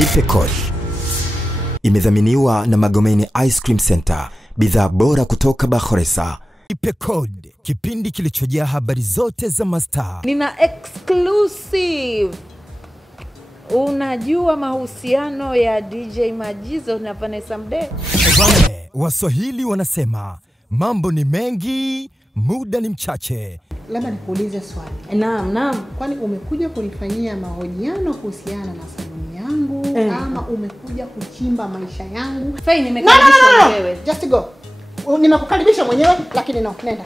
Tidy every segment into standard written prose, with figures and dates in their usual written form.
Nipe Kodi imedhaminiwa na Magomeni Ice Cream Center, bidhaa bora kutoka Bakhoresa. Nipe Kodi, kipindi kilichojaa habari zote za mastaa. Nina exclusive. Unajua mahusiano ya DJ Majizo na Vanessa Mdee? Waswahili wanasema mambo ni mengi, muda ni mchache. Labda nikuulize swali. Naam. Kwani umekuja kunifanyia mahojiano kuhusiana na saluni yangu ama umekuja kuchimba maisha yangu? Fai, nimekaribishwa wewe. Just go. Nimekukaribisha mwenyewe lakini no, nenda.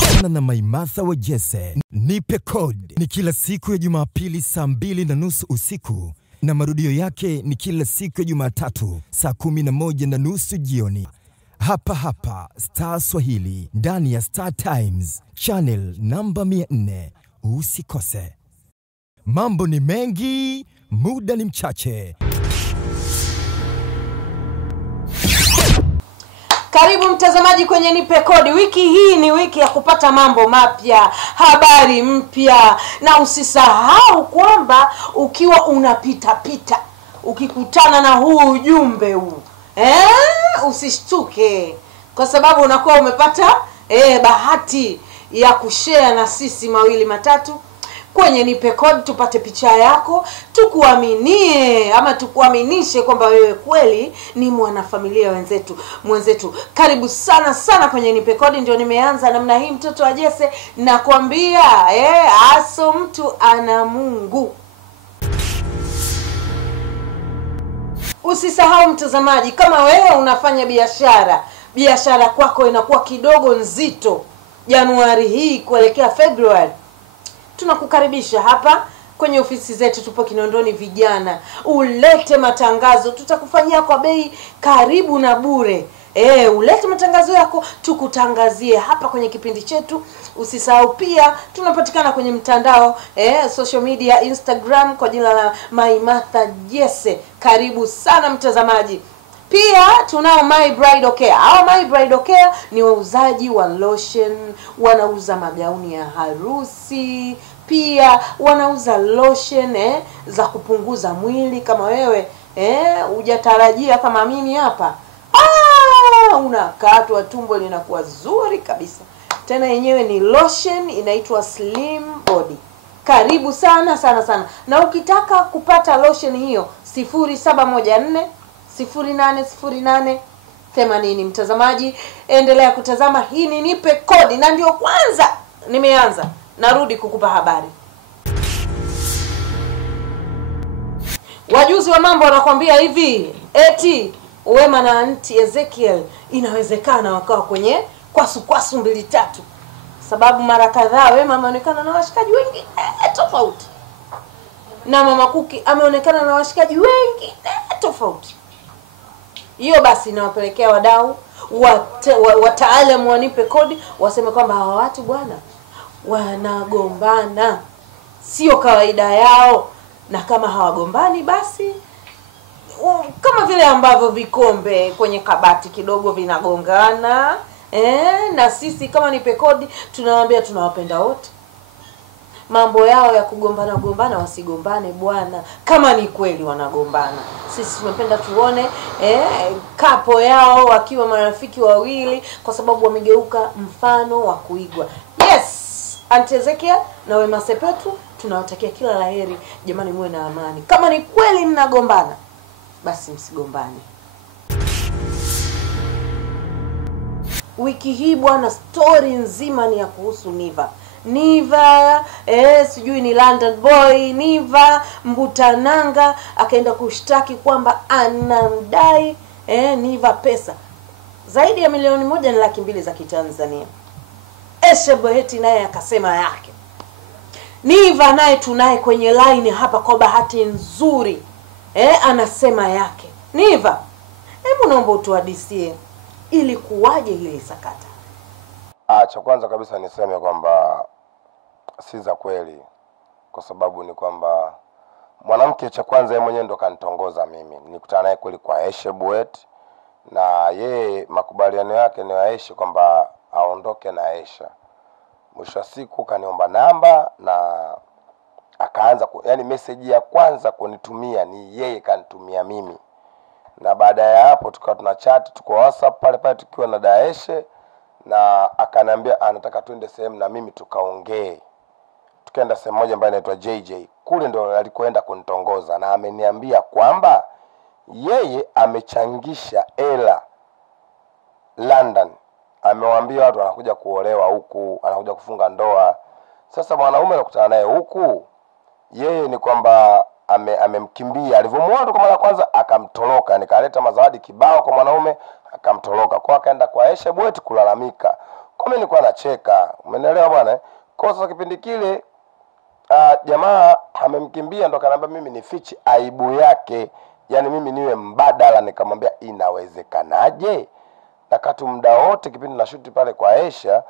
Kutana na Maimartha wa Jesse. Nipe Kodi ni kila siku ya Jumapili saa 2:30 usiku na marudio yake ni kila siku ya Jumatatu saa 11:30 jioni. Hapa Star Swahili ndani ya Star Times channel namba 400. Usikose. Mambo ni mengi, muda ni mchache. Karibu mtazamaji kwenye Nipe Kodi. Wiki hii ni wiki ya kupata mambo mapya, habari mpya, na usisahau kwamba ukiwa unapita ukikutana na huu ujumbe huu, usishtuke kwa sababu unakuwa umepata bahati ya kushare na sisi mawili matatu kwenye Nipe Kodi, tupate picha yako, tukuaminie ama tukuaminishe kwamba wewe kweli ni mwanafamilia mwenzetu. Karibu sana kwenye Nipe Kodi. Ndio nimeanza namna hii, mtoto wa Jesse, nakwambia aso mtu ana Mungu. Usisahau mtazamaji, kama wewe unafanya biashara kwako inakuwa kidogo nzito Januari hii kuelekea February, tunakukaribisha hapa kwenye ofisi zetu. Tupo Kinondoni vijana. Ulete matangazo, tutakufanyia kwa bei karibu na bure. Ulete matangazo yako tukutangazie hapa kwenye kipindi chetu. Usisahau pia tunapatikana kwenye mtandao social media, Instagram kwa jina la Maimartha Jesse. Karibu sana mtazamaji. Pia tunao My Bridal Care. My Bridal Care ni wauzaji wa lotion, wanauza magauni ya harusi, pia wanauza lotion za kupunguza mwili. Kama wewe hujatarajia kama mimi hapa, unakatwa tumbo linakuwa zuri kabisa. Tena yenyewe ni lotion inaitwa Slim Body. Karibu sana. Na ukitaka kupata lotion hiyo 0714 080880. Mtazamaji, endelea kutazama. Hii ni Nipe Kodi na ndio kwanza nimeanza. Narudi kukupa habari. Wajuzi wa mambo wanakuambia hivi, eti Wema na Auntie Ezekiel inawezekana wakawa kwenye kwasu 2-3. Sababu mara kadhaa Wema ameonekana na washikaji wengi tofauti, na Mama Kuki ameonekana na washikaji wengi tofauti. Hiyo basi inawapelekea wadau wataalamu wa Nipe Kodi waseme kwamba hawa watu bwana wanagombana, sio kawaida yao. Na kama hawagombani basi kama vile ambavyo vikombe kwenye kabati kidogo vinagongana, na sisi kama Nipe Kodi tunawaambia tunawapenda wote. Mambo yao ya kugombana wasigombane bwana. Kama ni kweli wanagombana, sisi tumependa tuone kapo yao wakiwa marafiki wawili, kwa sababu wamegeuka mfano wa kuigwa. Yes, Auntie Ezekiel na Wema Sepetu tunawatakia kila laheri. Jamani, muwe na amani. Kama ni kweli mnagombana, basi msigombane. Wiki hii bwana, story nzima ni ya kuhusu Niva, sijui ni London boy Niva Mbutananga akaenda kushtaki kwamba anamdai Niva pesa zaidi ya 1,200,000 za Kitanzania. Esheboheti naye akasema yake. Niva naye tunaye kwenye line hapa kwa bahati nzuri, anasema yake. Niva, hebu naomba utuhadisie ili kuwaje hili sakata. Cha kwanza kabisa niseme kwamba si za kweli, kwa sababu ni kwamba mwanamke cha kwanza yeye mwenyewe ndo kanitongoza mimi. Nilikutana naye kweli kwa Esheboet, na yeye makubaliano yake ni Aisha kwamba aondoke na Aisha. Mwisho wa siku kaniomba namba na akaanza yani message ya kwanza kunitumia ni yeye kanitumia mimi. Na baada ya hapo tukawa tuna chat, tuko WhatsApp pale pale tukiwa na Daeshe, na akaniambia anataka twende sehemu na mimi tukaongee. Tukaenda sehemu moja ambayo inaitwa JJ. Kule ndo alikoenda kunitongoza, na ameniambia kwamba yeye amechangisha hela London. Amewaambia watu anakuja kuolewa huku, anakuja kufunga ndoa. Sasa mwanaume anakutana naye huku, yeye ni kwamba amemkimbia. Alivyomwona kwa mara kwanza akamtoroka, nikaleta mazawadi kibao kwa mwanaume akamtoroka. Kwa akaenda kwa Aisha Bweti kulalamika. Kwa mimi nilikuwa nacheka. Umeelewa bwana? Kwa sasa kipindi kile jamaa amemkimbia, ndo kaniambia mimi nifiche aibu yake. Yaani mimi niwe mbadala. Nikamwambia inawezekanaje? Na katu muda wote kipindi na shoot pale kwa Aisha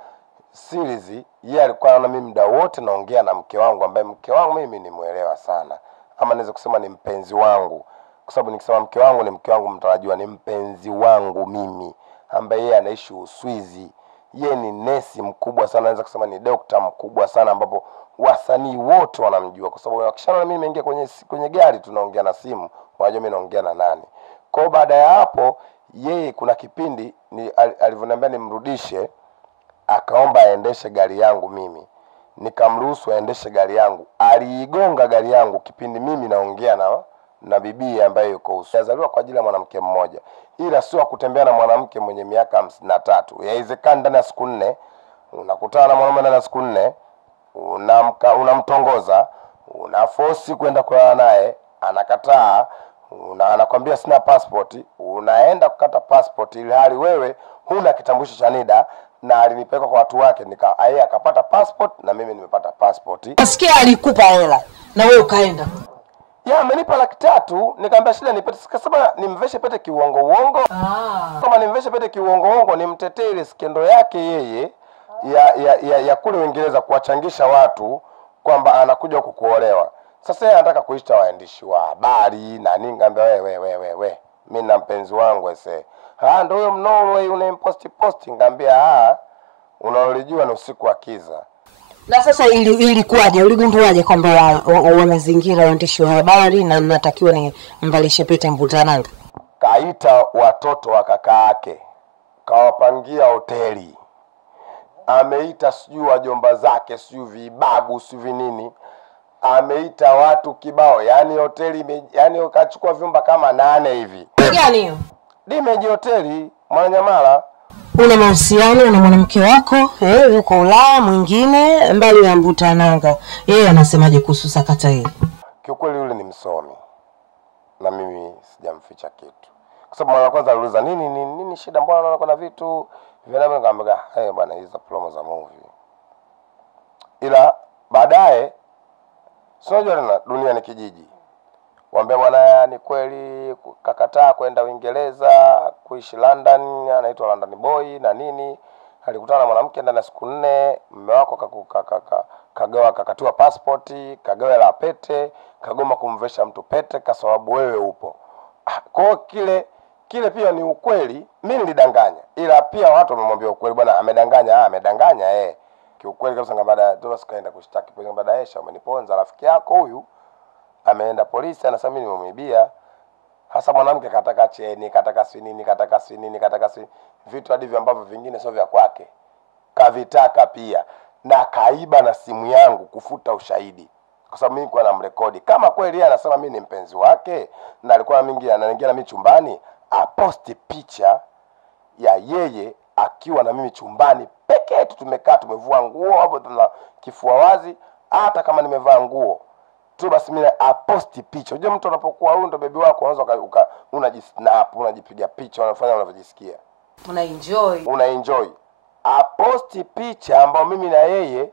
series, yeye alikuwa anaona mimi muda wote naongea na mke wangu, ambaye mke wangu mimi nimuelewa sana, ama naweza kusema ni mpenzi wangu, kwa sababu nikisema mke wangu ni mke wangu mtarajiwa, ni mpenzi wangu mimi, ambaye yeye anaishi Uswizi. Yeye ni nesi mkubwa sana, naweza kusema ni dokta mkubwa sana, ambapo wasanii wote wanamjua, kwa sababu wakishana na mimi nimeingia kwenye gari tunaongea na simu, wanajua mimi naongea na nani. Kwa baada ya hapo yeye kuna kipindi alivyoniambia nimrudishe, akaomba aendeshe gari yangu mimi. Nikamruhusu aendeshe gari yangu. Aliigonga gari yangu kipindi mimi naongea na bibi ambaye yuko Uswizi. Azaliwa kwa ajili ya mwanamke mmoja. Ila sio kutembea na mwanamke mwenye miaka 53. Yawezekana ndani ya siku 4 unakutana na mwanamume ndani ya siku 4, unamtongoza, unaforce kwenda kulala naye, anakataa, anakwambia sina passport, unaenda kukata passport ili hali wewe huna kitambulisho cha NIDA, na alinipeleka kwa watu wake, yeye akapata passport na mimi nimepata passport. Nasikia alikupa hela na wewe ukaenda. Amenipa 300,000, nikamwambia shida nipete, sikasema nimveshe pete kiuongo. Kama nimveshe pete kiuongo nimtetee ile skendo yake yeye ya kule Uingereza kuwachangisha watu kwamba anakuja kukuolewa. Sasa yeye anataka kuita waandishi wa habari na nini, ngambia wewe mimi na mpenzi wangu ese. Ndio huyo Norway unamposti ngambia unaolijua ni usiku wa kiza. Na sasa ilikuwaje? Uligunduaje kwamba wamezingira waandishi wa habari na natakiwa ni mvalishe pete Mbutananga? Kaita watoto wa kaka yake, kawapangia hoteli. Ameita sijui wajomba zake, sijui vibabu, sijui nini. Ameita watu kibao, yani hoteli yani ukachukua vyumba kama 8 hivi. Gani hiyo? Dimeji hoteli Mwananyamala. Una mahusiano na mwanamke wako yuko Ulaya, mwingine mbali ya Mbutananga. Yeye anasemaje kuhusu sakata hili? Kiukweli yule ni msomi, na mimi sijamficha kitu. Kwa sababu mara kwanza aliuliza nini shida, mbona unaona kuna vitu vile, nikamwambia bwana hizo promo za movie. Ila baadaye sio na dunia ni kijiji. Waambia bwana ni kweli kakataa kwenda Uingereza kuishi London, anaitwa London boy na nini. Alikutana na mwanamke ndani ya siku 4, mume wako kagawa kakatiwa passport, kagawa la pete, kagoma kumvesha mtu pete kwa sababu wewe upo. Kwa kile pia ni ukweli, mimi nilidanganya. Ila pia watu wamemwambia ukweli, bwana amedanganya kiukweli kabisa. Baada ndio sikaenda kushtaki kwa baada ya Aisha, umeniponza rafiki yako huyu. Ameenda polisi anasema mimi nimemwibia. Hasa mwanamke kataka cheni, kataka sinini, vitu hadi ambavyo vingine sio vya kwake. Kavitaka pia, na kaiba na simu yangu kufuta ushahidi. Kwa sababu mimi nilikuwa namrekodi. Kama kweli yeye anasema mimi ni mpenzi wake na alikuwa anaingia na mimi chumbani, aposti picha ya yeye akiwa na mimi chumbani peke yetu, tumekaa tumevua nguo hapo, tuna kifua wazi, hata kama nimevaa nguo tu basi mimi aposti picha. Unajua mtu anapokuwa huyu ndo baby wako, unaweza unajisnap, unajipiga picha, unafanya unavyojisikia. Unaenjoy. Aposti picha ambayo mimi na yeye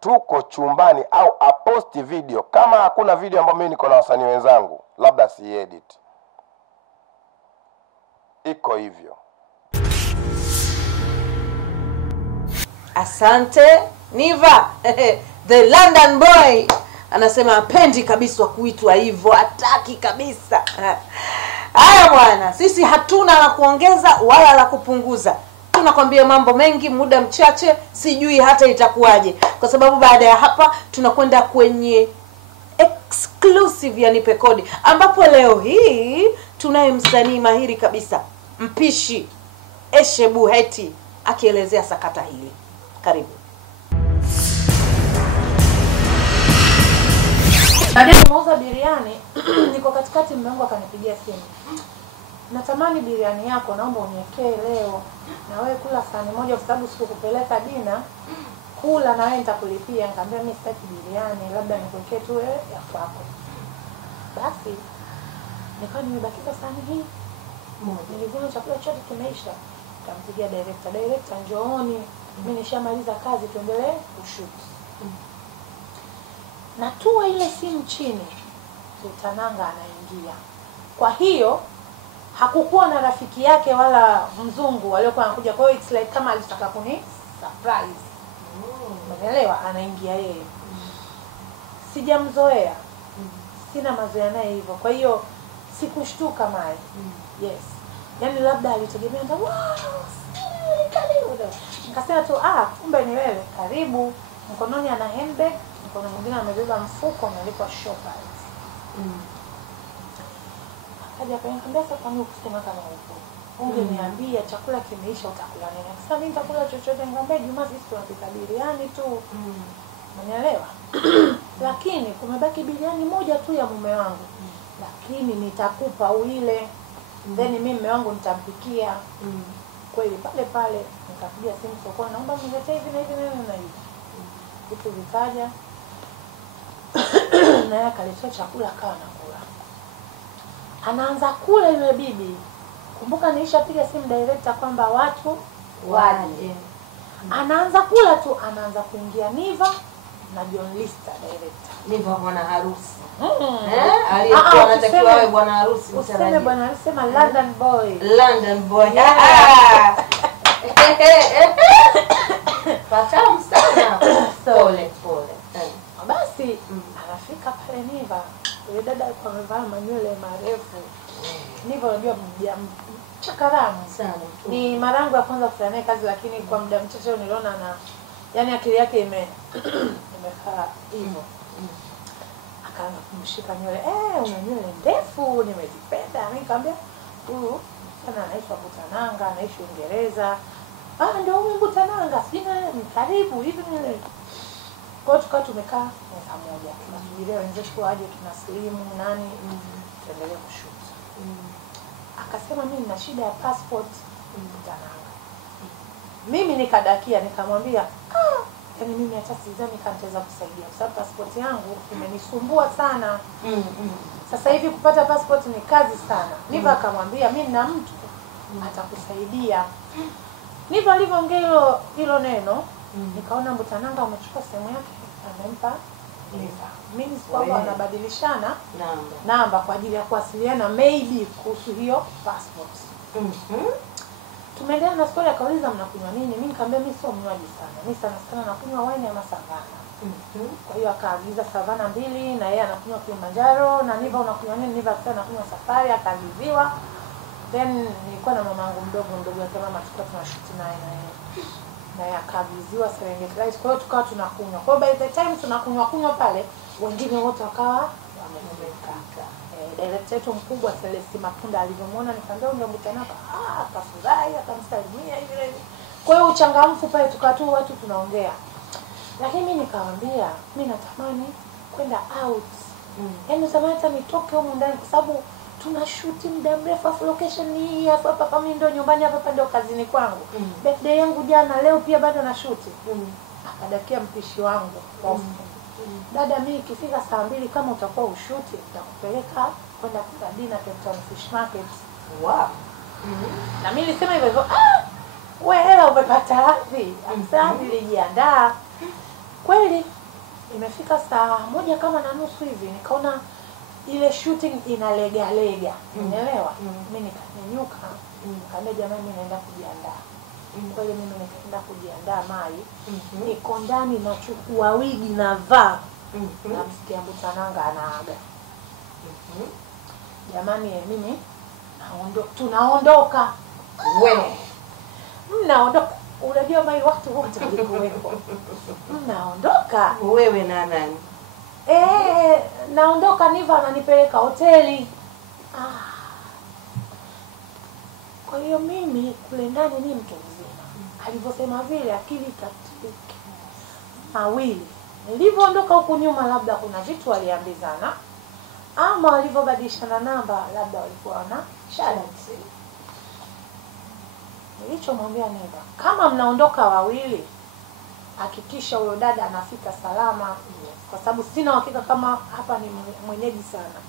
tuko chumbani, au aposti video. Kama hakuna video ambayo mimi niko na wasanii wenzangu, labda si edit. Iko hivyo. Asante Niva. The London boy anasema apendi kabisa kuitwa hivyo, hataki kabisa. Haya bwana, sisi hatuna la kuongeza wala la kupunguza. Leo nakwambia mambo mengi, muda mchache, sijui hata itakuwaje. Kwa sababu baada ya hapa tunakwenda kwenye exclusive ya Nipe Kodi, ambapo leo hii tunaye msanii mahiri kabisa, mpishi Eshe Buheti akielezea sakata hili. Karibu. Baada ya kuuza biriani, niko katikati, mume wangu akanipigia simu. Natamani biriani yako, naomba uniwekee leo. Na wewe kula sahani moja kwa sababu sikukupeleka dina. Kula na wewe nitakulipia. Nikamwambia mimi sitaki biriani, labda nikuwekee tu wewe ya kwako. Basi nikawa nimebakiza sahani hii moja. Niliona chakula chote kimeisha. Nikampigia director, njooni. Mimi nishamaliza kazi, tuendelee kushoot. Natua ile simu chini, Butananga anaingia. Kwa hiyo hakukuwa na rafiki yake wala mzungu waliokuwa anakuja, kwa hiyo it's like kama alitaka kuni surprise. Umeelewa? Anaingia yeye. Sijamzoea. Sina mazoea naye hivyo. Kwa hiyo sikushtuka mai. Yes. Yaani labda alitegemea ndio, wow, karibu. Nikasema tu, kumbe ni wewe. Karibu. Mkononi ana handbag, mkono mwingine amebeba mfuko umeandikwa Shoppers. Akaja akaniambia, sasa kwa nini ukisema kama huko? Ungeniambia chakula kimeisha utakula nini? Sasa mimi nitakula chochote. Ngombe Juma sisi tunapika biriani tu. Unanielewa? Lakini kumebaki biriani moja tu ya mume wangu. Lakini nitakupa uile. Then mimi mume wangu nitampikia. Kweli pale nikapigia simu sokoni, naomba mniletee hivi na hivi na hivi. Vitu vikaja. Na yeye akaletea chakula kana kula. Anaanza kula yule bibi. Kumbuka nilishapiga simu director kwamba watu waje. Anaanza kula tu, anaanza kuingia Niva na John Lister director. Niva bwana harusi. Aliyekuwa anatakiwa awe bwana harusi. Useme bwana harusi, sema London boy. London boy. Patamu sana. Pole. Basi anafika pale Niva. Yule dada alikuwa amevaa manywele marefu. Niva unajua chakaramu sana. Ni marangu ya kwanza kufanya naye kazi, lakini kwa muda mchache niliona na yani akili yake imekaa hivyo. Akaanza kumshika nywele. Una nywele ndefu, nimezipenda. Mimi nikamwambia, sana anaitwa Butananga, anaishi Uingereza. Ndio huyu Butananga, sina karibu hivi nywele. Kwa hiyo tukawa tumekaa meza moja. Tunasubiria wenzetu waje, tunaslimu nani, tuendelee kushoot. Akasema mimi nina shida ya passport Butananga. Mimi nikadakia, nikamwambia, yaani mimi hata sidhani kama nitaweza kusaidia kwa sababu passport yangu imenisumbua sana. Sasa hivi kupata passport ni kazi sana. Niva akamwambia mimi na mtu atakusaidia. Niva alivyoongea hilo neno, nikaona Butananga amechukua sehemu yake amempa Niva. Mimi kwamba wanabadilishana namba kwa ajili ya kuwasiliana maybe kuhusu hiyo passport. Tumeendelea na story, akauliza mnakunywa nini? Mimi nikamwambia mimi sio mnywaji sana. Mimi sana nakunywa wine ama Savana. Kwa hiyo akaagiza Savana 2 na yeye anakunywa Kilimanjaro. Na Niva unakunywa nini? Niva akasema anakunywa Safari, akaagiziwa. Then nilikuwa na mamangu mdogo yake mama, tulikuwa tunashoot naye na yeye akaagiziwa Serengeti Rice. Kwa hiyo tukawa tunakunywa. Kwa hiyo by the time tunakunywa pale, wengine wote wakawa wamemeka. Director wetu mkubwa Celeste Mapunda alivyomwona, nikamwambia unge Butananga, akafurahi, akamsalimia hivi. Kwa hiyo uchangamfu pale, tukawa tu watu tunaongea. Lakini mimi nikamwambia mimi natamani kwenda out. Yaani natamani hata nitoke huko ndani kwa sababu tuna shoot muda mrefu, afu location ni hii hapa kama ndio nyumbani hapa ndio kazini kwangu. Birthday yangu jana, leo pia bado na shoot. Akadakia mpishi wangu. Dada, mimi ikifika saa 2 kama utakuwa ushuti nitakupeleka kwenda kula dinner Cape Fish Market. Wow. Na mimi nilisema hivyo, wewe hela umepata wapi? Sasa nilijiandaa. Kweli imefika saa 1 kama na nusu hivi, nikaona ile shooting inalega. Unaelewa? Mimi nikanyanyuka, nikamwambia jamani mimi naenda kujiandaa. Kweli mimi nikaenda kujiandaa mai. Niko ndani nachukua wigi na vaa. Namsikia Butananga anaaga. Jamani mimi tunaondoka. mnaondoka. Unajua mai watu wote walikuwepo. Mnaondoka. Wewe na nani? Naondoka, Niva ananipeleka hoteli. Kwa hiyo mimi kule ndani ni mtu mzima. Alivyosema vile akili katiki. Mawili. Nilivyoondoka huku nyuma labda kuna vitu waliambizana. Ama walivyobadilishana namba labda walikuwa na sharti. Nilichomwambia Niva, kama mnaondoka wawili, hakikisha huyo dada anafika salama, kwa sababu sina uhakika kama hapa ni mwenyeji sana.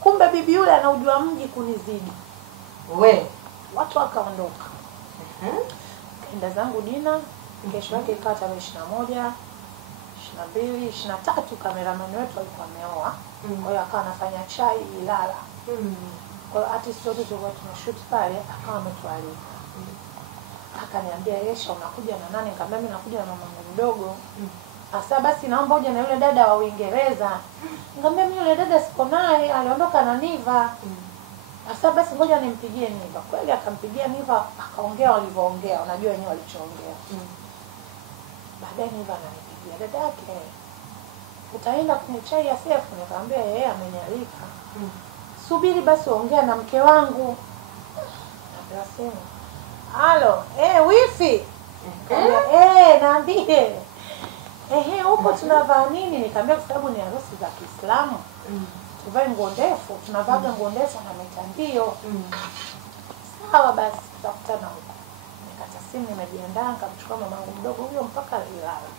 Kumbe bibi yule anaujua mji kunizidi. Watu wakaondoka. Kaenda zangu dina, kesho yake ikawa tarehe 21, 22, 23 cameraman wetu alikuwa ameoa. Kwa hiyo akawa anafanya chai Ilala. Kwa hiyo artist wote tulikuwa tunashoot pale, akawa ametualika. Akaniambia, Yesha unakuja na nani? Nikamwambia mimi nakuja na mamangu mdogo. Asa basi naomba uje na yule dada wa Uingereza. Nikamwambia mimi yule dada siko naye, aliondoka na Niva. Asa basi ngoja nimpigie Niva. Kweli akampigia Niva, akaongea walivyoongea, unajua wenyewe walichoongea. Baadaye Niva ananipigia, dada yake, utaenda kwenye chai ya Sefu? Nikamwambia yeye amenialika. Subiri basi ongea na mke wangu. Akasema, halo, wifi. Naambie. Huko tunavaa nini? Nikamwambia kwa sababu ni harusi za Kiislamu. Tuvae nguo ndefu, tunavaga nguo ndefu na mitandio. Sawa basi, tutakutana huko. Nikata simu, nimejiandaa, nikamchukua mamangu mdogo huyo mpaka Ilala.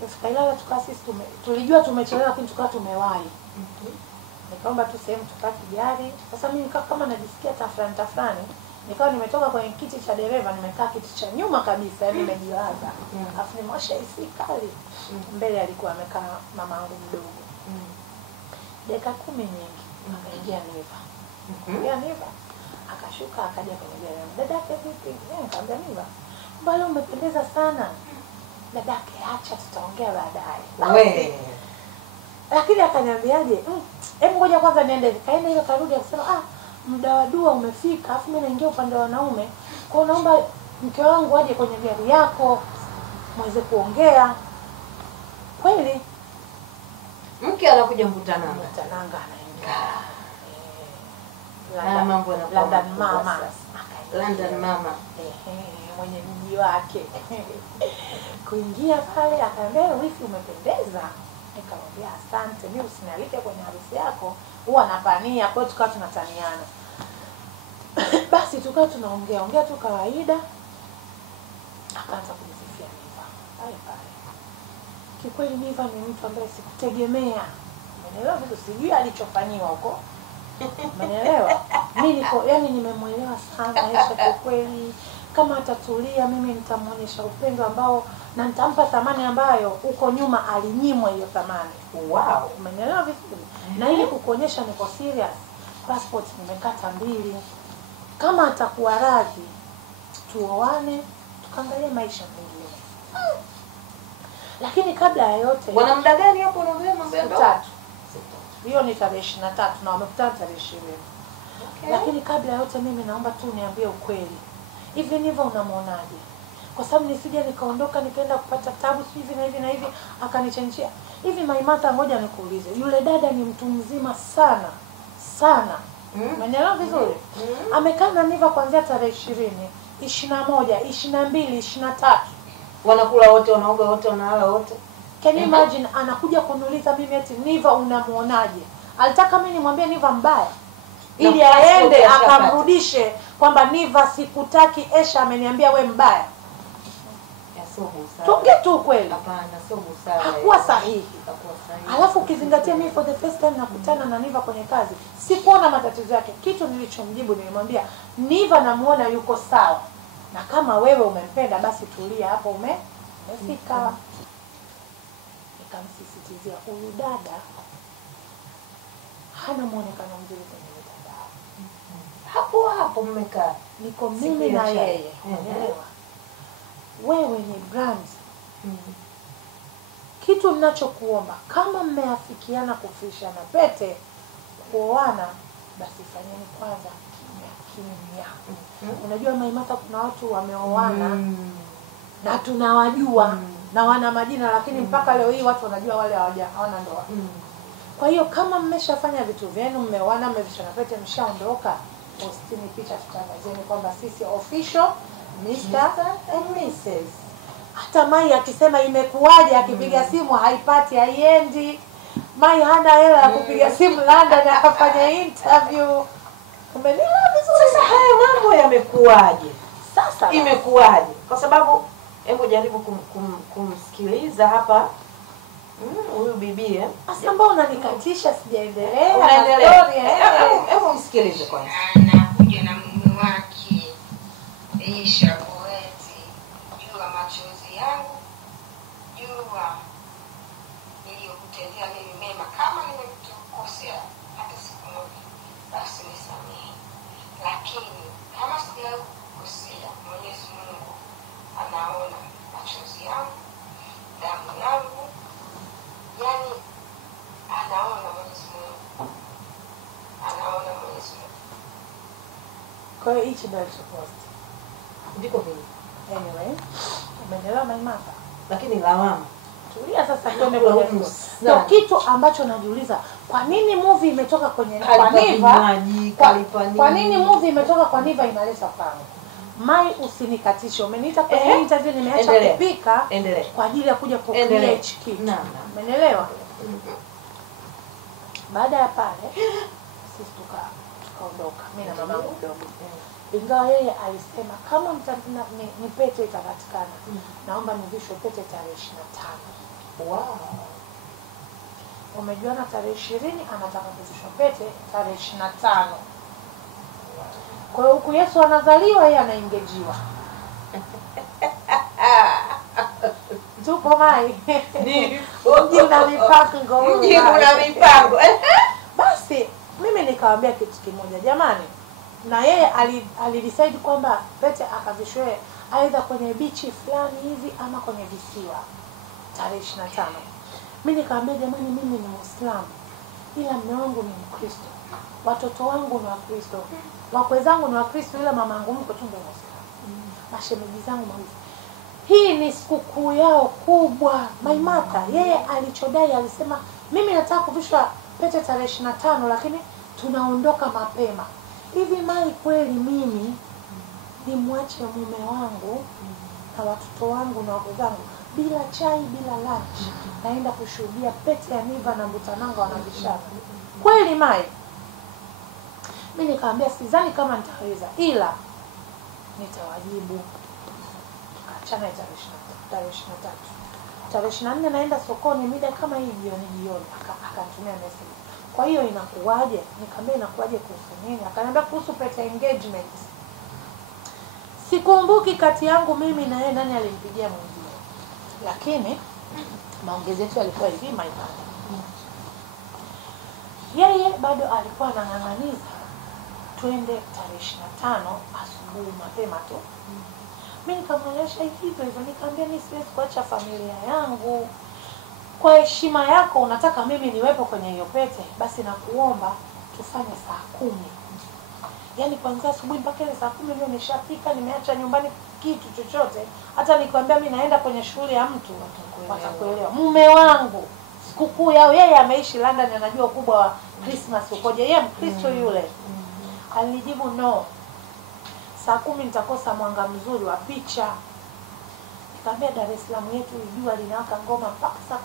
Tukifika Ilala tukaa sisi tulijua tumechelewa, lakini tukaa tumewahi. Nikaomba tu sehemu tupaki gari. Sasa mimi nikawa kama najisikia tafrani. Nikawa nimetoka kwenye kiti cha dereva, nimekaa kiti cha nyuma kabisa, yani nimejilaza. Alafu nimewasha AC kali. Mbele alikuwa amekaa mamangu mdogo. Dakika 10 nyingi akaingia Niva. Niva akashuka akaja kwenye gari. Dadake vipi? Nikamwambia Niva, mbona umependeza sana? Dadake, acha tutaongea baadaye. Lakini akaniambiaje? Hebu ngoja kwanza niende. Kaenda ile karudi akasema, muda wa dua umefika, afu mimi naingia upande wa wanaume. Kwa hiyo naomba mke wangu aje kwenye gari yako muweze kuongea. Kweli mke anakuja mkutananga anaingia. Mambo yanakuwa London mama. Mwenye mji wake. Kuingia pale akaambia, wifi umependeza. Nikamwambia asante, mimi usinialike kwenye harusi yako, huwa napania. Kwa hiyo tukawa tunataniana. Basi tukawa tunaongea tu kawaida. Akaanza kumsifia Niva. Pale. Kikweli Niva ni mtu ambaye sikutegemea. Umeelewa vitu sijui alichofanyiwa huko. Umeelewa? Mimi nimemwelewa sana Aisha kwa kweli. Kama atatulia mimi nitamuonyesha upendo ambao na nitampa thamani ambayo huko nyuma alinyimwa hiyo thamani. Wow, umeelewa vizuri? Na ili kukuonyesha niko serious, passport nimekata 2. Kama atakuwa radhi tuoane, tukaangalia maisha mengine. Lakini kabla ya yote, wana muda gani hapo unaongea mambo ya ndoa? Hiyo ni tarehe 23 na wamekutana tarehe 20. Lakini kabla ya yote mimi naomba tu niambie ukweli. Hivi Niva unamuonaje? Kwa sababu nisije nikaondoka nikaenda kupata tabu hivi na hivi akanichenjia. Hivi Maimata, ngoja nikuulize. Yule dada ni mtu mzima sana. Umeelewa vizuri? Amekaa na Niva kuanzia tarehe 20, 21, 22, 23. Wanakula wote, wanaoga wote, wanalala wote. Can you imagine anakuja kuniuliza mimi eti Niva unamuonaje? Alitaka mimi nimwambie Niva mbaya ili aende akamrudishe kwamba Niva sikutaki, Esha ameniambia we mbaya. Tunge tu kweli. Hapana, sio busara. Hakuwa sahihi. Alafu ukizingatia mimi for the first time nakutana na Niva kwenye kazi, sikuona matatizo yake. Kitu nilichomjibu nilimwambia Niva namuona yuko sawa. Na kama wewe umempenda basi tulia hapo umefika. Nikamsisitizia huyu dada hana muonekano mzuri kwenye mitandao. Hapo mmekaa. Niko mimi na yeye. Unaelewa? Wewe ni brand. Kitu ninachokuomba kama mmeafikiana kufishana pete kuoana, basi fanyeni kwanza lakini ni yako. Unajua Maimartha, kuna watu wameoana na tunawajua na wana majina, lakini mpaka leo hii watu wanajua wale hawana ndoa. Kwa hiyo kama mmeshafanya vitu vyenu, mmeoana, mmevishana pete, mshaondoka, postini picha, tutangazeni kwamba sisi official Mr. and Mrs. Hata Mai akisema imekuwaje, akipiga simu haipati, haiendi. Mai hana hela ya kupiga simu London akafanya interview. Umenielewa vizuri? Sasa haya mambo yamekuwaje? Sasa Imekuwaje? Kwa sababu hebu jaribu kumsikiliza hapa huyu bibi Sasa mbona unanikatisha, sijaendelea? Unaendelea. Hebu msikilize kwanza. Anakuja na mume wake Shabueti, jua machozi yangu, jua niliyokutendea mimi mema. Kama nimekukosea hata siku moja, basi nisamehe. Lakini kama sijakukosea, Mwenyezi Mungu anaona machozi yangu, damu yangu, yani anaona Mwenyezi Mungu. Anaona Mwenyezi Mungu. Kwa hiyo hichi ndio post. Ndiko mimi. Anyway, umeelewa Maimartha? Lakini lawama. Tulia sasa twende kwenye ndio kitu ambacho najiuliza, kwa nini movie imetoka kwenye kwa Niva? Kwa nini movie imetoka kwa Niva inaleta pango? Mai, usinikatishe. Umeniita kwenye interview, nimeacha kupika kwa ajili ya kuja kukulia hichi kitu. Umeelewa? Baada ya pale sisi tukaondoka, mimi na mama mdogo. Ingawa yeye alisema kama ni pete itapatikana, naomba nivishwe pete tarehe 25. Wow. Umejuana tarehe 20, anataka kuvishwa pete tarehe 25. Kwa hiyo huku Yesu anazaliwa, yeye anaengejiwa. Tupo Mai. Mji una mipango. Mji una mipango. Basi mimi nikawaambia kitu kimoja, jamani, na yeye alidecide kwamba pete akavishwe aidha kwenye bichi fulani hivi ama kwenye visiwa tarehe 25. Mimi nikamwambia, jamani, mimi ni Muislamu ila mume wangu ni Mkristo, watoto wangu ni Wakristo, wakwe zangu ni Wakristo, ila mama yangu mko tu ndio Muislamu, mashemeji zangu mawili. Hii ni sikukuu yao kubwa. Maimartha yeye alichodai, alisema mimi nataka kuvishwa pete tarehe 25, lakini tunaondoka mapema. Hivi Mai, kweli mimi nimwache mume wangu na watoto wangu na wake zangu bila chai, bila lunch, naenda kushuhudia pete ya Niva na Mbutananga wanabishana? Kweli Mai? Mimi nikamwambia sidhani kama nitaweza, ila nitawajibu. Achana tarehe 23. Tarehe 24 naenda sokoni mida kama hii jioni. Akanitumia message. Kwa hiyo inakuwaje? Nikamwambia inakuwaje kuhusu nini? Akaniambia kuhusu pete engagement. Sikumbuki kati yangu mimi na yeye nani alimpigia mwingine. Lakini maongezi yetu yalikuwa hivi Maimartha. Yeye bado alikuwa anang'ang'aniza twende tarehe 25 asubuhi mapema tu. Mimi nikamwonyesha hivyo, nikamwambia mimi siwezi kuacha familia yangu. Kwa heshima yako unataka mimi niwepo kwenye hiyo pete, basi nakuomba tufanye saa 10. Yaani kuanzia asubuhi mpaka ile saa 10 ndio nishafika, nimeacha nyumbani kitu chochote. Hata nikwambia mimi naenda kwenye shughuli ya mtu, watakuelewa. Mume wangu sikukuu yao, yeye ameishi London, anajua ukubwa wa Christmas ukoje. Yeye Mkristo yule. Alinijibu no. Saa 10 nitakosa mwanga mzuri wa picha. Nikamwambia Dar es Salaam yetu jua linawaka ngoma mpaka saa 12.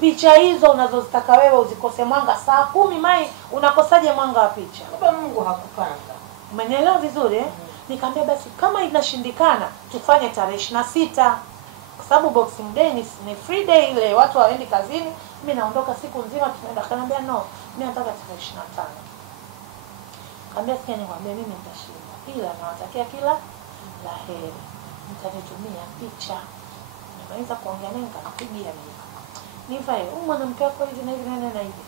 Picha hizo unazozitaka wewe uzikose mwanga saa 10 Mai, unakosaje mwanga wa picha? Baba Mungu hakupanga. Umenielewa vizuri eh? Nikamwambia basi kama inashindikana tufanye tarehe 26. Kwa sababu Boxing Day ni free day ile, watu waendi kazini, mimi naondoka siku nzima tunaenda. Kanambia no, mimi nataka tarehe 25. Kaambia sikia nikwambia mimi nitashinda, ila nawatakia kila la heri. Mtanitumia picha. Nimeweza kuongea naye, nikapigia Niva, huyu mwanamke wako hivi na hivi na hivi.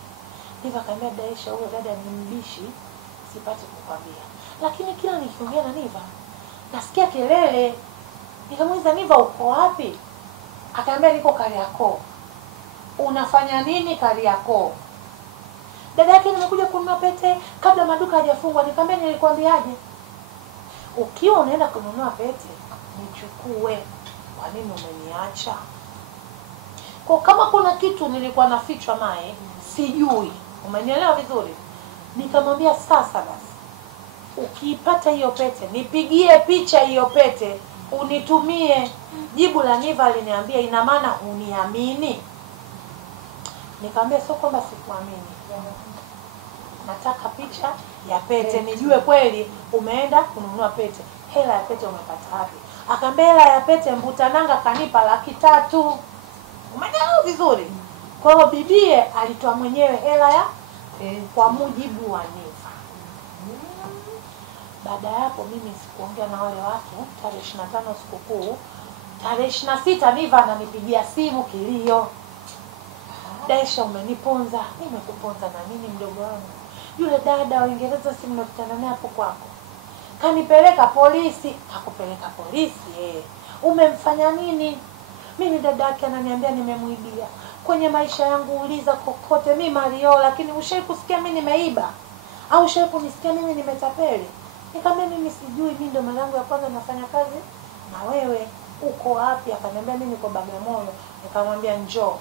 Niva kaambia Daisha, huyo dada ni mbishi, sipati kukwambia. Lakini kila nikiongea na Niva nasikia kelele. Nikamuuliza Niva, uko wapi? Akaambia niko Kariakoo. Unafanya nini Kariakoo? dada yake nimekuja kununua pete kabla maduka hajafungwa. Nikamwambia nilikwambiaje? Ukiwa unaenda kununua pete nichukue, kwa nini umeniacha? Kwa kama kuna kitu nilikuwa nafichwa naye sijui, umenielewa vizuri? Nikamwambia sasa basi, ukiipata hiyo pete nipigie picha hiyo pete unitumie. Jibu la Niva aliniambia ina maana uniamini. Nikamwambia sio kwamba sikuamini, nataka picha ya pete nijue kweli umeenda kununua pete. Hela ya pete umepata wapi? Akaambia hela ya pete Mbutananga kanipa 300,000. Umeelewa vizuri? Kwa hiyo bibie alitoa mwenyewe hela ya kwa mujibu wa Niva. Baada ya hapo mimi sikuongea na wale watu. Tarehe 25 sikukuu, tarehe 26 Niva ananipigia simu kilio, Daisha umeniponza. Nimekuponza na nini mdogo wangu? Yule dada wa Uingereza si mnakutana naye hapo kwako kanipeleka polisi. Hakupeleka polisi umemfanya nini? Mimi dada yake ananiambia nimemuibia. Kwenye maisha yangu uliza kokote mimi Mario, lakini ushawahi kusikia mimi nimeiba? Au ushawahi kunisikia mimi nimetapeli? Nikamwambia mimi sijui, mimi ndo mara yangu ya kwanza nafanya kazi na wewe. Uko wapi? Akaniambia mimi niko Bagamoyo. Nikamwambia njoo.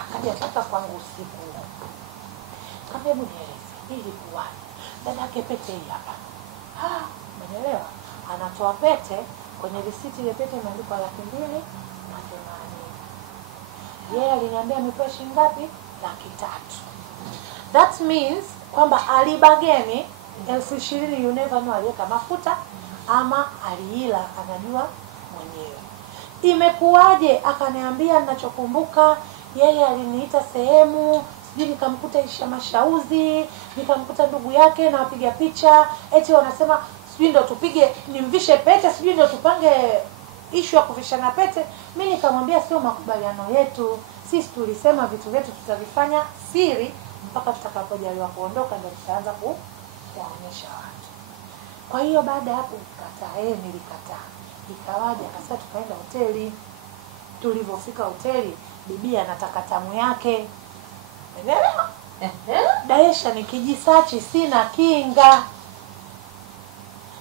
Akaja mpaka kwangu usiku. Nikamwambia nieleze ili kuwaje? Dada yake pete hii hapa. Umeelewa? Anatoa pete, kwenye risiti ile pete imeandikwa 280,000. Yeye aliniambia amepewa shilingi ngapi? 300,000. That means kwamba alibageni 20,000. You never know aliweka mafuta ama aliila, anajua mwenyewe. Imekuwaje? Akaniambia ninachokumbuka yeye aliniita sehemu, sijui nikamkuta Isha Mashauzi, nikamkuta ndugu yake na wapiga picha, eti wanasema sijui ndo tupige nimvishe pete, sijui ndo tupange issue ya kuvishana pete. Mimi nikamwambia sio makubaliano yetu. Sisi tulisema vitu vyetu tutavifanya siri mpaka tutakapojaliwa kuondoka, ndio tutaanza kuwaonyesha watu. Kwa hiyo baada hapo nikataa, nilikataa. Ikawaje? Akasema tukaenda hoteli. Tulivyofika hoteli, bibi anataka tamu yake. Umeelewa? Daisha nikijisachi sina kinga.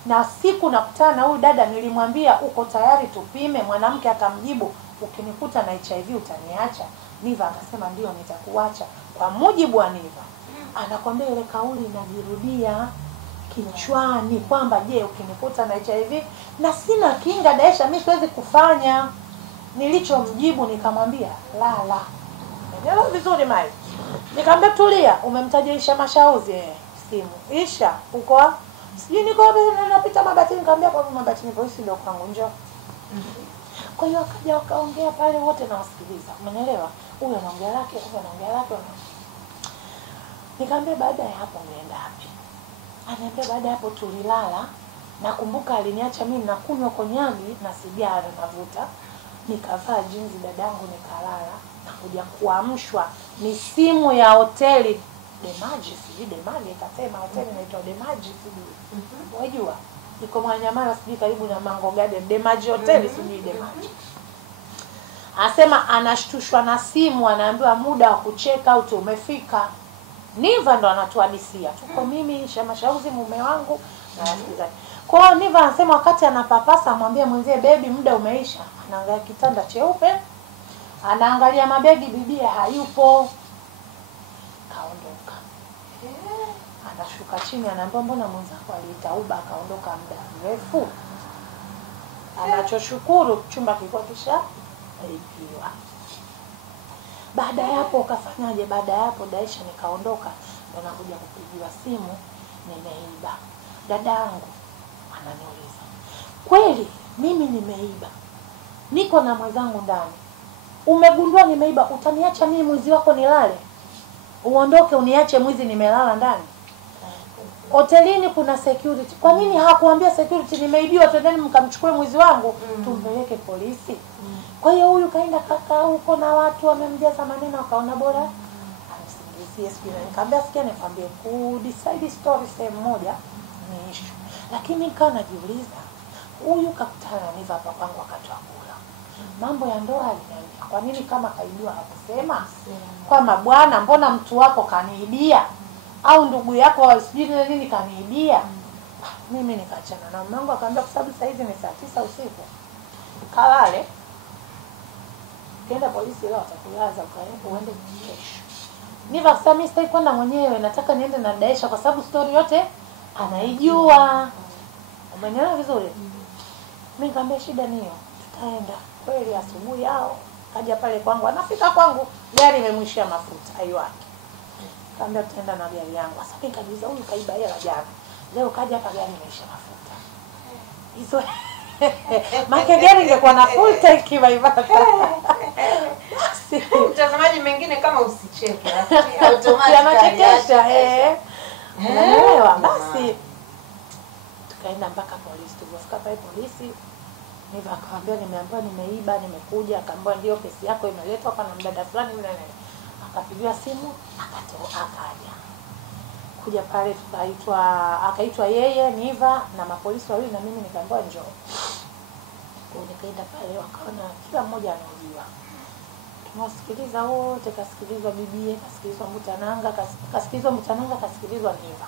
Na siku nakutana na huyu dada nilimwambia uko tayari tupime? Mwanamke akamjibu ukinikuta na HIV utaniacha? Niva akasema ndio nitakuacha. Kwa mujibu wa Niva, anakwambia ile kauli inajirudia kichwani kwamba je, ukinikuta na HIV na sina kinga Daisha mimi siwezi kufanya. Nilichomjibu nikamwambia lala. Unaelewa vizuri mai? Nikamwambia tulia, umemtaja Isha Mashauzi simu. Isha uko? Sijui niko napita Mabatini. Nikamwambia kwa Mabatini polisi ndio kwangu, njoo. Kwa hiyo akaja wakaongea pale wote na wasikiliza. Umeelewa? Huyu anaongea lake, huyu anaongea lake. Nikamwambia baada ya hapo unaenda wapi? Ananiambia baada ya hapo tulilala. Nakumbuka aliniacha mimi nakunywa konyagi na sigara navuta. Nikavaa jinsi dadangu nikalala na kuja kuamshwa ni simu ya hoteli Demaji, sijui Demaji ikasema hoteli inaitwa Demaji sijui. Unajua? Iko Mwananyamala sijui karibu na Mango Garden, Demaji hoteli sijui Demaji. Anasema anashtushwa na simu, anaambiwa muda wa kucheck out umefika. Niva ndo anatuhadisia. Tuko mimi Isha Mashauzi mume wangu na wasikilizaji. Kwa hiyo Niva anasema wakati anapapasa amwambia mwenzie baby muda umeisha. Anaangalia kitanda cheupe. Anaangalia mabegi, bibie hayupo. Kaondoka. Anashuka chini anaambia mbona mwenzako aliita Uber akaondoka muda mrefu? Anachoshukuru chumba kilikuwa kisha lipiwa. Baada ya hapo ukafanyaje? Baada ya hapo Daisha nikaondoka, ndo nakuja kupigiwa simu nimeiba. Dadangu ananiuliza, "Kweli mimi nimeiba? Niko na mwenzangu ndani. Umegundua nimeiba, utaniacha mimi mwizi wako nilale? Uondoke uniache mwizi nimelala ndani?" Hotelini kuna security. Kwa nini hakuambia security nimeibiwa, twendeni mkamchukue mwizi wangu tumpeleke polisi? Kwa hiyo huyu kaenda kaka huko na watu wamemjaza maneno akaona bora amsingizie sijui. Nikamwambia sikia nikwambie ku decide story sehemu moja ni issue. Lakini nikawa najiuliza huyu kakutana na Niva hapa kwangu wakati wa kula. Mambo ya ndoa aliniambia Kwa nini kama kaibiwa hakusema? Kwamba bwana, mbona mtu wako kaniibia? Au ndugu yako sijui nini kaniibia? Mimi nikaachana na mume wangu, akaambia kwa sababu saa hizi ni saa 9 usiku. Kalale. Kenda polisi leo atakulaza uende kesho. Niva sasa mimi sitaki kwenda mwenyewe, nataka niende na Daisha kwa sababu story yote anaijua. Umeelewa vizuri? Mimi nikamwambia shida niyo, tutaenda. Kweli asubuhi yao kaja pale kwangu, anafika kwangu gari imemwishia mafuta haiwaki. Kaambia tutaenda na gari yangu. Sasa nikajiuliza huyu kaiba hela jana. Leo kaja hapa gari imeisha mafuta. Hizo Maki gari ingekuwa na full tank kibaibata. Mtazamaji mwingine kama usicheke, automatically anachekesha unaelewa. Basi tukaenda mpaka polisi. Tulifika pale polisi, Niva akamwambia nimeambiwa nimeiba, nimekuja. Akamwambia ndio kesi yako imeletwa kwa mdada fulani yule. Akapigiwa simu, akaja. Kuja pale akaitwa yeye Niva na mapolisi wawili na mimi nikaambiwa njoo. Kwa nikaenda pale, wakaona kila mmoja anajua. Tunasikiliza wote, kasikilizwa bibie, kasikilizwa Mbutananga, kasikilizwa Niva.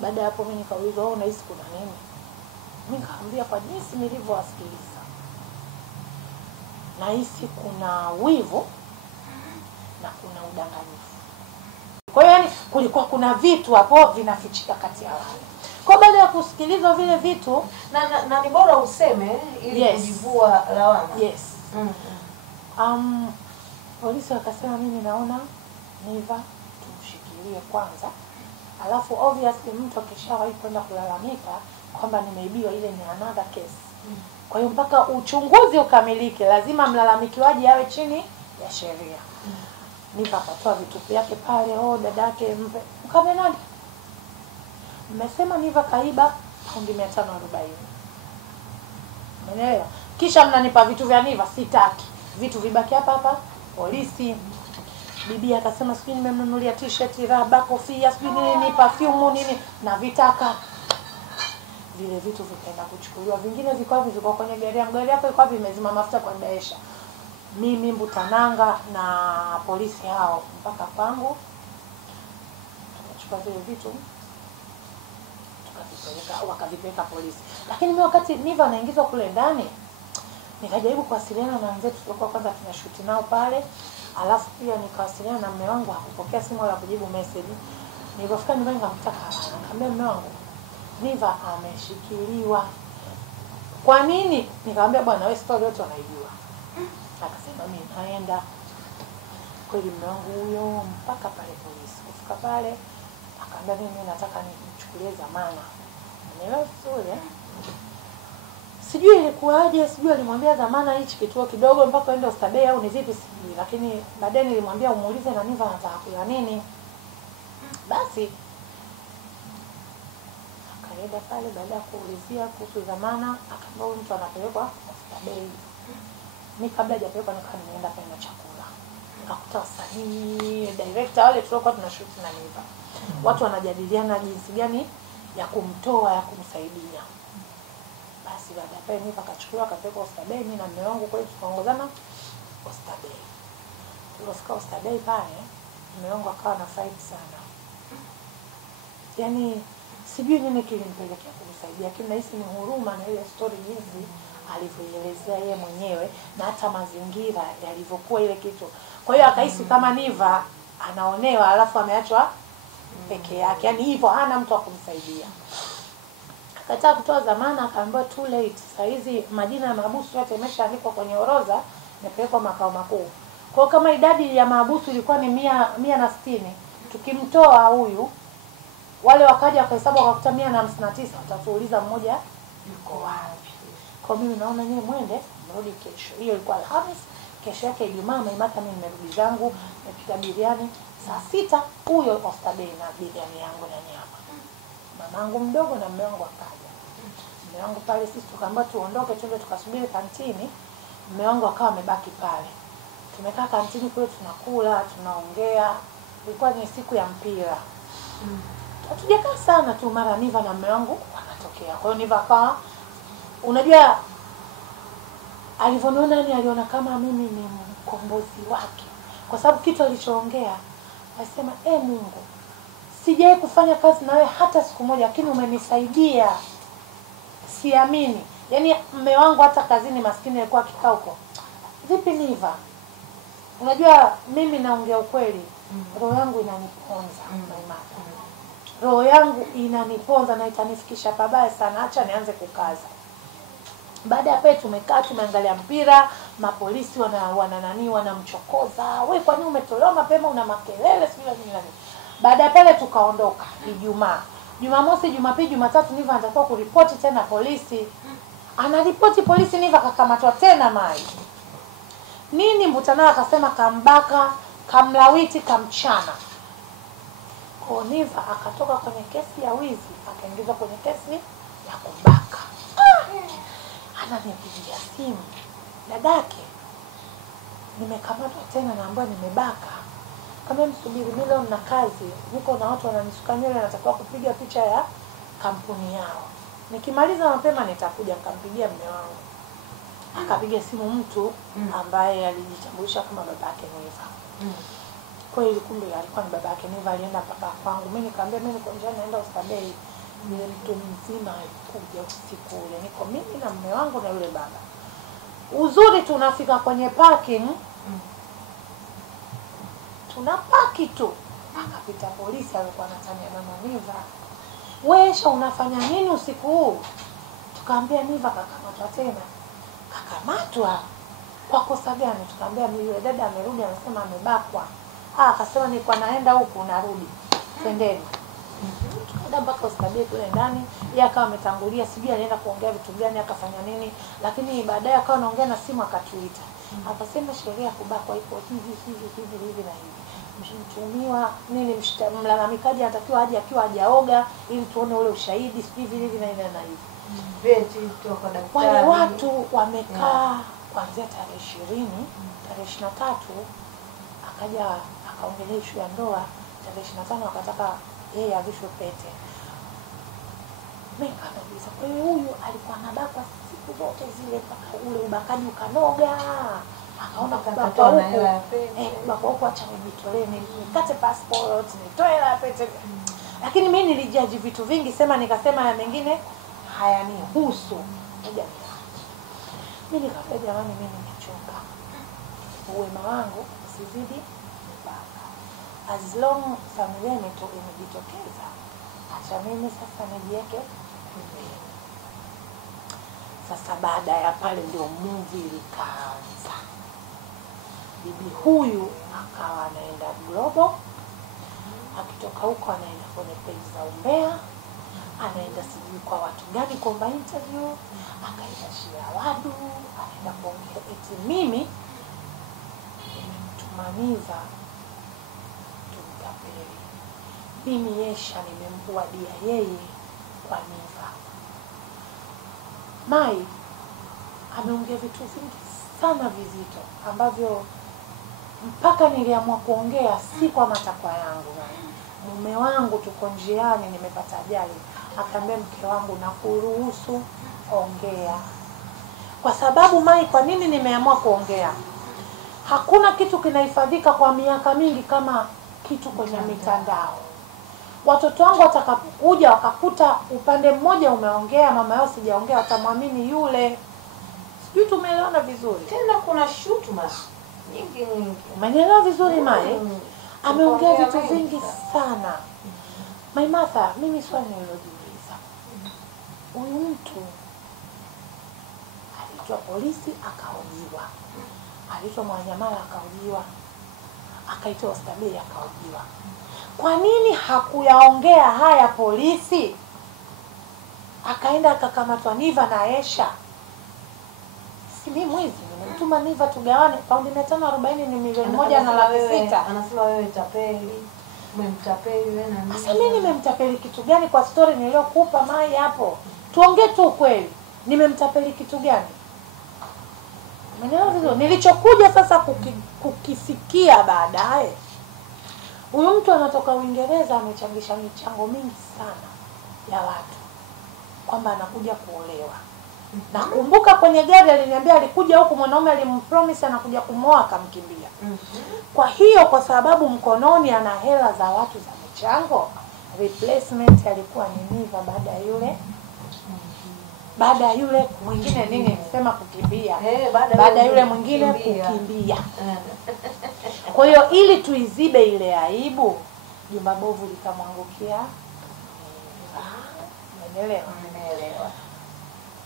Baada ya hapo mimi nikaulizwa wewe unahisi kuna nini? Mimi nikamwambia kwa jinsi nilivyowasikiliza, nahisi kuna wivu na kuna udanganyifu. Kwa hiyo yani kulikuwa kuna vitu hapo vinafichika kati ya wale. Kwa baada ya kusikiliza vile vitu na ni bora useme ili kujivua lawama. Yes. Polisi wakasema mimi naona Niva tumshikilie kwanza. Alafu obviously mtu akishawahi kwenda kulalamika kwamba nimeibiwa, ile ni another case. Kwa hiyo mpaka uchunguzi ukamilike lazima mlalamikiwaji awe chini ya sheria. Niva akatoa vitu vyake pale, dadake mkame nani? Mmesema Niva kaiba paundi 540. Umeelewa? Kisha mnanipa vitu vya Niva, sitaki. Vitu vibaki hapa polisi. Bibi akasema sijui nimemnunulia t-shirt, raba, kofia, sijui nini, perfume nini na vitaka. Vile vitu vikaenda kuchukuliwa, vingine viko kwenye gari yangu. Gari yako iko vimezima mafuta kwa Daisha. Mimi Mbutananga na polisi hao mpaka kwangu. Tukachukua vile vitu wakavipeleka polisi. Lakini mimi wakati Niva anaingizwa kule ndani, nikajaribu kuwasiliana na wenzetu tulikuwa kwanza tunashuti nao pale. Alafu pia nikawasiliana na mume wangu, hakupokea simu wala kujibu message. Nilipofika nyumbani nikamkuta kalala. Nikamwambia mume wangu, Niva ameshikiliwa. Kwa nini? Nikamwambia bwana wewe story yote unaijua. Akasema mimi naenda. Kweli mume wangu huyo mpaka pale polisi. Kufika pale akaambia mimi nataka nichukulie dhamana. Nielewa vizuri Sijui ilikuwaje, sijui alimwambia dhamana hichi kituo kidogo mpaka aende Oysterbay au ni vipi sijui, lakini baadaye nilimwambia umuulize na Niva anataka kula nini. Basi akaenda pale baada ya kuulizia kuhusu dhamana, akaambia mtu anapelekwa Oysterbay. Mimi kabla hajapelekwa nimeenda kwenye chakula. Nikakuta wasanii, director wale tulikuwa tunashoot na Niva. Watu wanajadiliana jinsi gani ya kumtoa, ya kumsaidia. Basi baada ya pale Niva akachukuliwa akapelekwa Oysterbay, mimi na mume wangu kweli tukaongozana Oysterbay. Tulifika Oysterbay pale, mume wangu akawa na fight sana. Yaani sijui nini kilimpelekea kumsaidia, lakini nahisi ni huruma na ile story jinsi alivyoelezea yeye mwenyewe na hata mazingira yalivyokuwa ile kitu. Kwa hiyo akahisi kama Niva anaonewa alafu ameachwa peke yake. Yaani hivyo hana mtu wa kumsaidia. Akataka kutoa dhamana, akaambiwa too late. Sasa hizi majina ya mahabusu yote yameshaandikwa kwenye orodha na kupelekwa makao makuu. Kwa kama idadi ya mahabusu ilikuwa ni 160, tukimtoa huyu wale wakaja wakahesabu wakakuta 159, watatuuliza mmoja yuko wapi. Kwa mimi naona nyinyi mwende mrudi kesho. Hiyo ilikuwa Alhamisi, kesho yake Ijumaa maimata mimi nimerudi zangu, nimepika biriani. Saa 6 huyo Oysterbay na biriani yangu na nyama. Mamangu mdogo na mume wangu akaja. Mume wangu pale sisi tukaambiwa tuondoke twende tukasubiri kantini. Mume wangu akawa amebaki pale. Tumekaa kantini kule tunakula, tunaongea. Ilikuwa ni siku ya mpira. Hatujakaa sana tu, mara Niva na mume wangu wanatokea. Kwa hiyo Niva akawa unajua Alivyoniona yani aliona kama mimi ni mkombozi wake. Kwa sababu kitu alichoongea alisema, Mungu, sijawahi kufanya kazi na wewe hata siku moja, lakini umenisaidia. Siamini. Yaani mume wangu hata kazini maskini alikuwa akikaa huko. Vipi Niva? Unajua mimi naongea ukweli. Roho yangu inaniponza. Roho yangu inaniponza na itanifikisha pabaya sana. Acha nianze kukaza. Baada ya pale tumekaa tumeangalia mpira, mapolisi wanamchokoza. Wewe kwa nini umetolewa mapema, una makelele sivyo nini? Baada ya pale tukaondoka Ijumaa. Jumamosi, Jumapili, Jumatatu Niva anatakiwa kuripoti tena polisi. Anaripoti polisi, Niva kakamatwa tena Mai. Nini Mbutana akasema kambaka, kamlawiti, kamchana. Kwa Niva akatoka kwenye kesi ya wizi, akaingizwa kwenye kesi ya kubaka. Ananipigia simu, dadake, nimekamatwa tena na ambaye nimebaka. Kama msubiri, mimi leo nina kazi, niko na watu wananisuka nywele, natakiwa kupiga picha ya kampuni yao. Nikimaliza mapema nitakuja. Nikampigia mume wangu. Akapiga simu mtu ambaye alijitambulisha kama babake Niva. Kwa hiyo kumbe alikuwa ni babake Niva, alienda mpaka kwangu. Mimi nikamwambia mimi niko njiani naenda Oysterbay. Yule mtu mzima alikuja usiku ule. Niko mimi na mume wangu na yule baba. Uzuri tunafika kwenye parking. Tunapaki tu. Akapita polisi alikuwa anatania na Niva. Wewe unafanya nini usiku huu? Tukaambia Niva kakamatwa tena. Kakamatwa? Kwa kosa gani? Tukaambia yule dada amerudi anasema amebakwa. Akasema nilikuwa naenda huku narudi. Twendeni. Tukaenda mpaka Oysterbay kule ndani. Yeye akawa ametangulia, sijui alienda kuongea vitu gani, akafanya nini, lakini baadaye akawa anaongea na simu akatuita. Akasema sheria ya kubakwa iko hivi na hivi. Mtumiwa nini, mlalamikaji anatakiwa aje akiwa hajaoga ili tuone ule ushahidi, sijui hivi na hivi. Veti kutoka daktari. Wale watu wamekaa kuanzia tarehe 20, tarehe 23 akaja akaongelea issue ya ndoa, tarehe 25 akataka yeye avishwe pete. Mimi nikamuuliza, kwa hiyo huyu alikuwa anabaka siku zote zile mpaka ule ubakaji ukanoga? Akaona kubakwa huko, acha nijitolee, nikate passport, nitoe la pete. Lakini mimi nilijaji vitu vingi, nikasema ya mengine hayanihusu. Mimi nikamwambia jamani, mimi nimechoka. Uwema wangu usizidi kubaka. As long familia imejitokeza, acha mimi sasa nijiweke pembeni. Sasa baada ya pale ndio movie ikaanza. Bibi huyu akawa anaenda Global, akitoka huko anaenda kwenye page za umbea, anaenda sijui kwa watu gani kuomba interview, akaenda Shirawadu, anaenda kuongea eti mimi nimemtumaniza tumtapeli. Mimi Yesha nimemkuadia yeye kwa Niva. Mai ameongea vitu vingi sana vizito ambavyo mpaka niliamua kuongea si kwa matakwa yangu. Mume wangu tuko njiani, nimepata ajali, akaambia mke wangu na kuruhusu ongea. Kwa sababu Mai, kwa nini nimeamua kuongea? Hakuna kitu kinahifadhika kwa miaka mingi kama kitu kwenye mitandao. Watoto wangu watakapokuja wakakuta upande mmoja umeongea, mama yao sijaongea, watamwamini yule. Sijui tumeelewana vizuri. Tena kuna shutuma nyingi. Umeelewa vizuri Mai? Ameongea vitu vingi sana. Mai Martha, mimi swali nilojiuliza. Huyu mtu aliitwa polisi akahojiwa. Aliitwa Mwananyamala akahojiwa. Akaitwa Oysterbay akahojiwa. Kwa nini hakuyaongea haya polisi? Akaenda akakamatwa Niva na Yesha. Si mimi mwizi, nimemtuma Niva tugawane paundi 540 ni milioni 1.6. Anasema wewe tapeli. Umemtapeli wewe na nini? Sasa mimi nimemtapeli kitu gani kwa story niliyokupa Mai hapo? Tuongee tu ukweli. Nimemtapeli kitu gani? Umeelewa vizuri? Nilichokuja sasa kukifikia baadaye. Huyu mtu anatoka Uingereza, amechangisha michango mingi sana ya watu kwamba anakuja kuolewa. Nakumbuka kwenye gari aliniambia alikuja huku mwanaume alimpromise anakuja kumwoa akamkimbia. Kwa hiyo kwa sababu mkononi ana hela za watu za michango, replacement alikuwa ni Niva baada ya yule mwingine nini nisema kukimbia. Baada ya yule mwingine kukimbia. Kwa hiyo ili tuizibe ile aibu, jumba bovu likamwangukia. Umeelewa?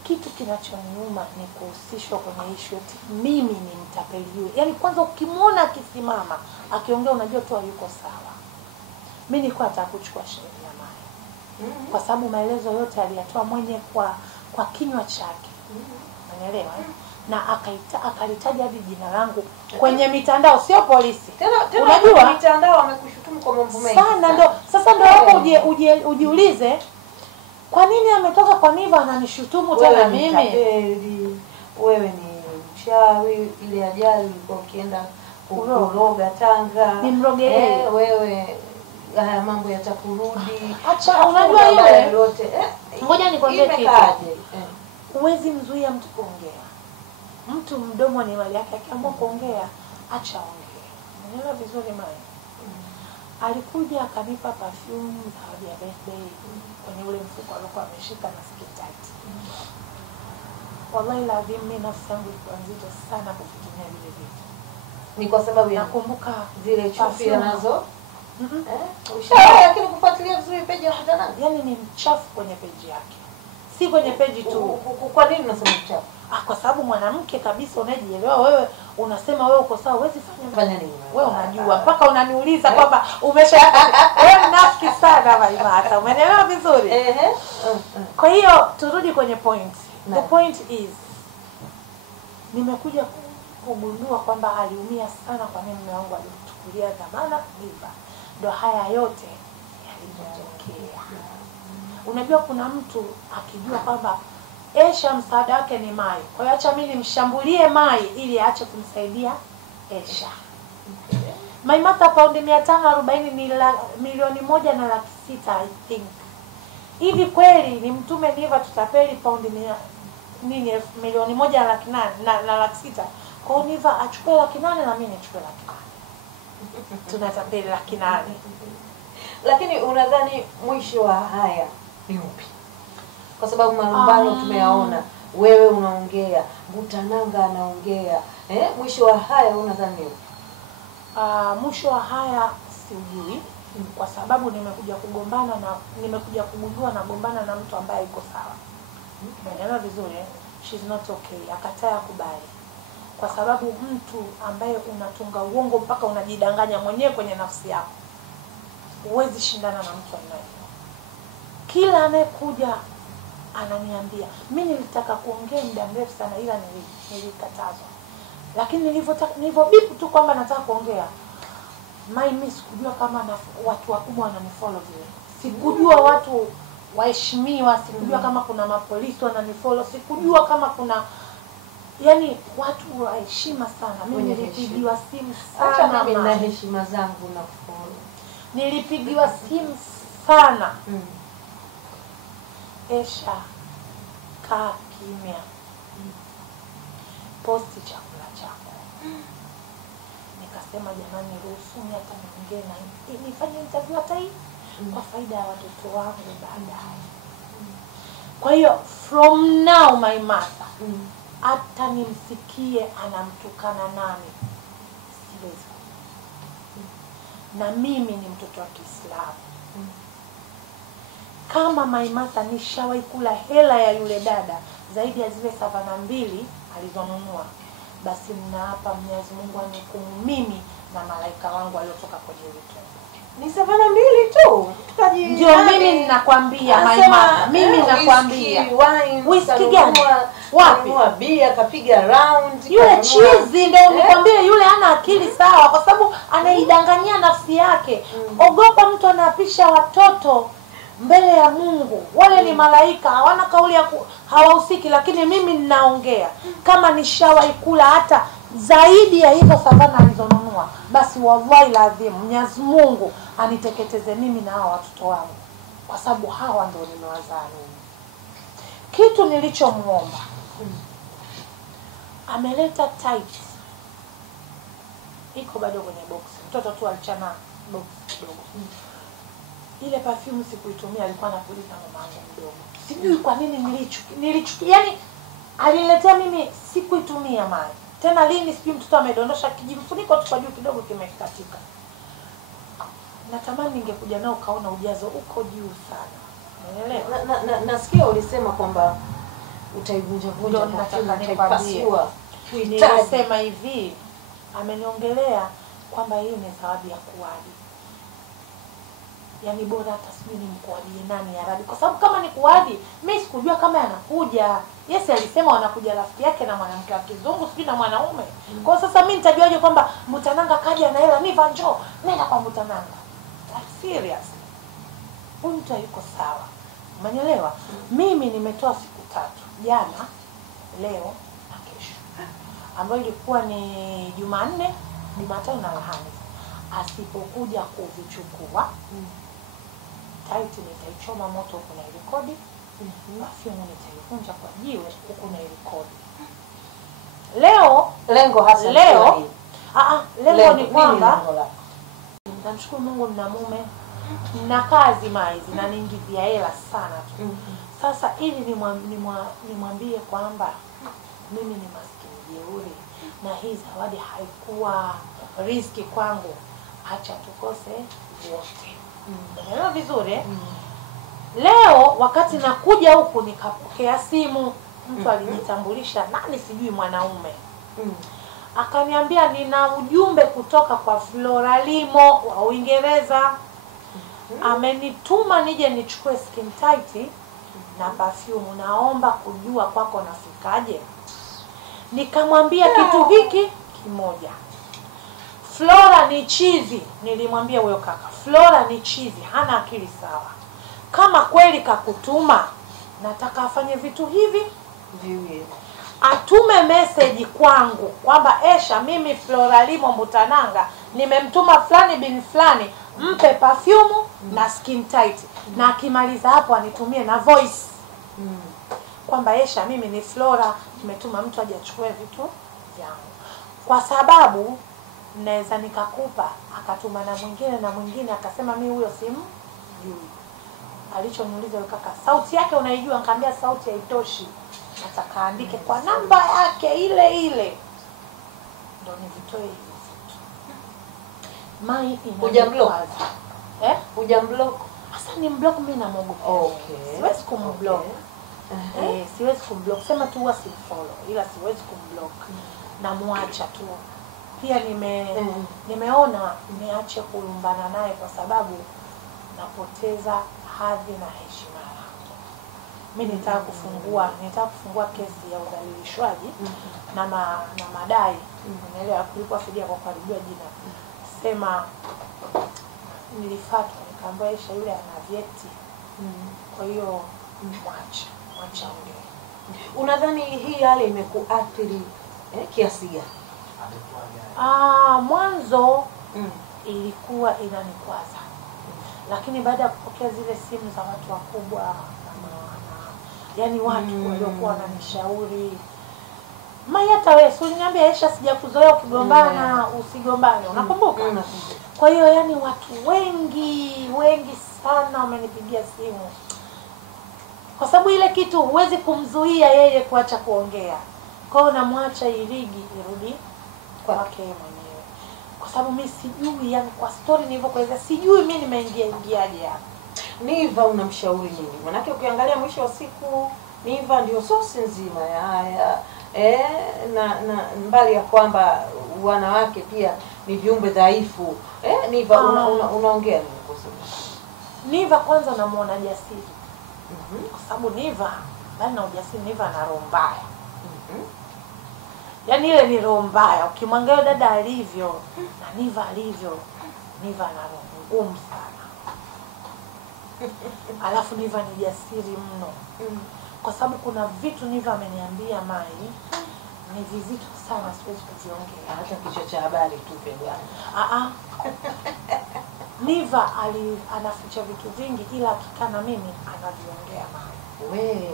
Kitu kinachoniuma ni kuhusishwa kwenye issue eti mimi ni mtapeli yule. Yaani kwanza ukimwona akisimama, akiongea unajua tu yuko sawa. Mimi nilikuwa nataka kuchukua sheria naye. Kwa sababu maelezo yote aliyatoa mwenye kwa kinywa chake. Unaelewa? Na akalitaja hadi jina langu kwenye mitandao, sio polisi. Tena unajua mitandao amekushutumu kwa mambo mengi. Sana ndo sasa ndo hapo ujiulize kwa nini ametoka kwa Niva ananishutumu tena mimi? Wewe ni mchawi, ile ajali ulikuwa ukienda kuroga Tanga. Ni mroge wewe haya mambo yatakurudi. Acha unajua ile yote. Ngoja nikwambie kitu. Uwezi mzuia mtu kuongea. Mtu mdomo ni mali yake, akiamua kuongea acha ongea. Unaelewa vizuri mimi? Alikuja akanipa perfume zawadi ya birthday kwenye ule mfuko alikuwa ameshika na skitati. Wallahi lazima mimi nafsi yangu ilikuwa nzito sana kufikiria vile vitu. Ni kwa sababu nakumbuka zile chupi nazo. Lakini kufuatilia vizuri page ya Hadana. Yaani ni mchafu kwenye page yake. Si kwenye page tu. Kwa nini unasema mchafu? Kwa sababu mwanamke kabisa unajielewa wewe unasema wewe uko sawa, huwezi fanya nini? Wewe unajua mpaka unaniuliza kwamba umesha wewe nafiki sana Maimata. Umeelewa vizuri? Kwa hiyo turudi kwenye point. The point is nimekuja kugundua kwamba aliumia sana kwa nini mume wangu alichukulia dhamana Niva. Ndio haya yote yalitokea. Unajua kuna mtu akijua kwamba Esha msaada wake ni Mai. Kwa hiyo acha mimi nimshambulie Mai ili aache kumsaidia Esha. Maimata paundi 540 ni milioni 1.6 I think. Hivi kweli ni mtume Niva tutapeli paundi nini milioni 1.8 kwa hiyo Niva achukue 800 na mimi nichukue 800. Tunatapeli 800. Lakini unadhani mwisho wa haya ni upi? Kwa sababu malumbano tumeyaona, wewe unaongea, Butananga anaongea. Mwisho wa haya unadhani upi? Mwisho wa haya sijui kwa sababu nimekuja kugundua na gombana na mtu ambaye yuko sawa. Umeelewa vizuri? She's not okay. Akataa kubali. Kwa sababu mtu ambaye unatunga uongo mpaka unajidanganya mwenyewe kwenye nafsi yako, huwezi shindana na mtu anaye. Kila anayekuja ananiambia, mimi nilitaka kuongea muda mrefu sana ila nilikatazwa. Lakini nilivyobipu tu kwamba nataka kuongea, mimi sikujua kama watu wakubwa wananifollow vile. Sikujua watu waheshimiwa, sikujua kama kuna mapolisi wananifollow, sikujua kama kuna yani watu wa heshima sana. Mimi nilipigiwa simu sana. Hata mimi na heshima zangu na follow. Nilipigiwa simu sana. Esha kaa kimya. Posti chakula chako. Nikasema jamani ruhusuni hata niongee na nifanye interview hata hii kwa faida ya watoto wangu baadaye. Kwa hiyo from now my mother hata nimsikie anamtukana nani siwezi. Na mimi ni mtoto wa Kiislamu. Kama Maimata nishawahi kula hela ya yule dada zaidi ya zile 72 alizonunua, basi mnaapa Mwenyezi Mungu anihukumu mimi na malaika wangu waliotoka kwenye vitu. Ni 72 tu. Ndio mimi ninakwambia Maimata, mimi nakwambia. Whisky gani? Wapi? Bia kapiga round. Yule chizi ndio nikwambia yule hana akili sawa kwa sababu anaidanganyia nafsi yake. Ogopa mtu anaapisha watoto mbele ya Mungu. Wale ni malaika, hawana kauli ya hawahusiki, lakini mimi ninaongea kama nishawahi kula hata zaidi ya hizo savana alizonunua, basi wallahi lazim Mwenyezi Mungu aniteketeze mimi na hao watoto wangu kwa sababu hawa ndio nimewazaa mimi. Kitu nilichomuomba Ameleta tight. Iko bado kwenye box. Mtoto tu alichana box kidogo. Ile perfume sikuitumia, alikuwa anapuliza mamangu mdogo. Sijui kwa nini nilichukia. Yaani aliniletea mimi, sikuitumia mali. Tena lini sijui, mtoto amedondosha kijimfuniko tu kwa juu kidogo kimekatika. Natamani ningekuja nao kaona ujazo uko juu sana. Unaelewa? Nasikia ulisema kwamba utaivunja nataka nipasiwa. Nilisema hivi, ameniongelea kwamba hii ni zawadi ya kuwali. Yaani bora hata sijui ni mkuadie nani ya radi. Kwa sababu kama ni kuadi, mimi sikujua kama anakuja. Yes, alisema wanakuja rafiki yake na mwanamke wa kizungu, sijui na mwanaume. Kwa sasa mimi nitajuaje kwamba Mutananga kaja na hela, Niva njoo, nenda kwa Mutananga. That's serious. Huyu mtu yuko sawa. Umenielewa? Mimi nimetoa siku 3. Jana, leo na kesho. Ambayo ilikuwa ni Jumanne, Jumatano na Alhamisi. Asipokuja kuvichukua, tight nitaichoma moto huko na irekodi. Perfume nitaivunja kwa jiwe huko na irekodi. Leo lengo hasa leo ni kwamba namshukuru Mungu nina mume na kazi maizi na niingizia hela sana tu. Sasa ili nimwambie kwamba mimi ni maskini jeuri na hii zawadi haikuwa riski kwangu, acha tukose wote. Unaelewa vizuri? Leo wakati nakuja huku nikapokea simu, mtu alijitambulisha nani sijui mwanaume. Akaniambia nina ujumbe kutoka kwa Floralimo wa Uingereza. Amenituma nije nichukue skin tight na perfume, naomba kujua kwako nafikaje. Nikamwambia kitu hiki kimoja. Flora ni chizi, nilimwambia huyo kaka. Flora ni chizi, hana akili sawa. Kama kweli kakutuma, nataka afanye vitu hivi viwili. Atume message kwangu kwamba Esha, mimi Floralimo Mutananga nimemtuma fulani bin fulani, mpe perfume na skin tight. Na akimaliza hapo anitumie na voice. Kwamba Esha, mimi ni Flora, nimetuma mtu aje achukue vitu vyangu. Kwa sababu naweza nikakupa, akatuma na mwingine akasema mimi huyo simjui. Alichoniuliza yule kaka, sauti yake unaijua? Nikamwambia sauti haitoshi, nataka aandike kwa namba yake ile ile ndio nivitoe hivi vitu. Mai hujamblock? Hujamblock? Sasa ni mblock mimi na mwogopa. Okay. Siwezi kumblock. Siwezi kumblock. Sema tu wasi follow, ila siwezi kumblock. Na muacha tu. Pia nimeona niache kulumbana naye kwa sababu napoteza hadhi na heshima yangu. Mimi nitaka kufungua kesi ya udhalilishwaji na madai. Unaelewa, kulikuwa fidia kwa kuharibia jina. Sema nilifuatwa nikaambiwa Aisha yule ana vyeti. Kwa hiyo mwacha ule. Unadhani hii hali imekuathiri kiasi gani? Mwanzo ilikuwa inanikwaza. Lakini baada ya kupokea zile simu za watu wakubwa yani watu waliokuwa wananishauri, Mai hata wewe uliniambia Aisha sijakuzoea ukigombana usigombane, unakumbuka? Kwa hiyo yani watu wengi sana wamenipigia simu. Kwa sababu ile kitu huwezi kumzuia yeye kuacha kuongea. Kwa hiyo namwacha iligi irudi kwake mwenyewe. Kwa sababu mimi sijui, yani kwa story nilivyokueleza sijui mimi nimeingiaje hapa. Niva unamshauri nini? Manake ukiangalia mwisho wa siku Niva ndio sosi nzima ya haya. Na mbali ya kwamba wanawake pia ni viumbe dhaifu. Niva unaongea nini kuhusu? Niva kwanza namuona jasiri. Kwa sababu Niva bali na ujasiri, Niva ana roho mbaya. Yaani ile ni roho mbaya. Ukimwangalia dada alivyo na Niva alivyo, Niva ana roho ngumu sana. Alafu Niva ni jasiri mno. Kwa sababu kuna vitu Niva ameniambia Mai ni vizito sana, siwezi kuviongea. Hata kichwa cha habari tu pembeni. Niva anaficha vitu vingi, ila akikaa na mimi anaviongea Mai.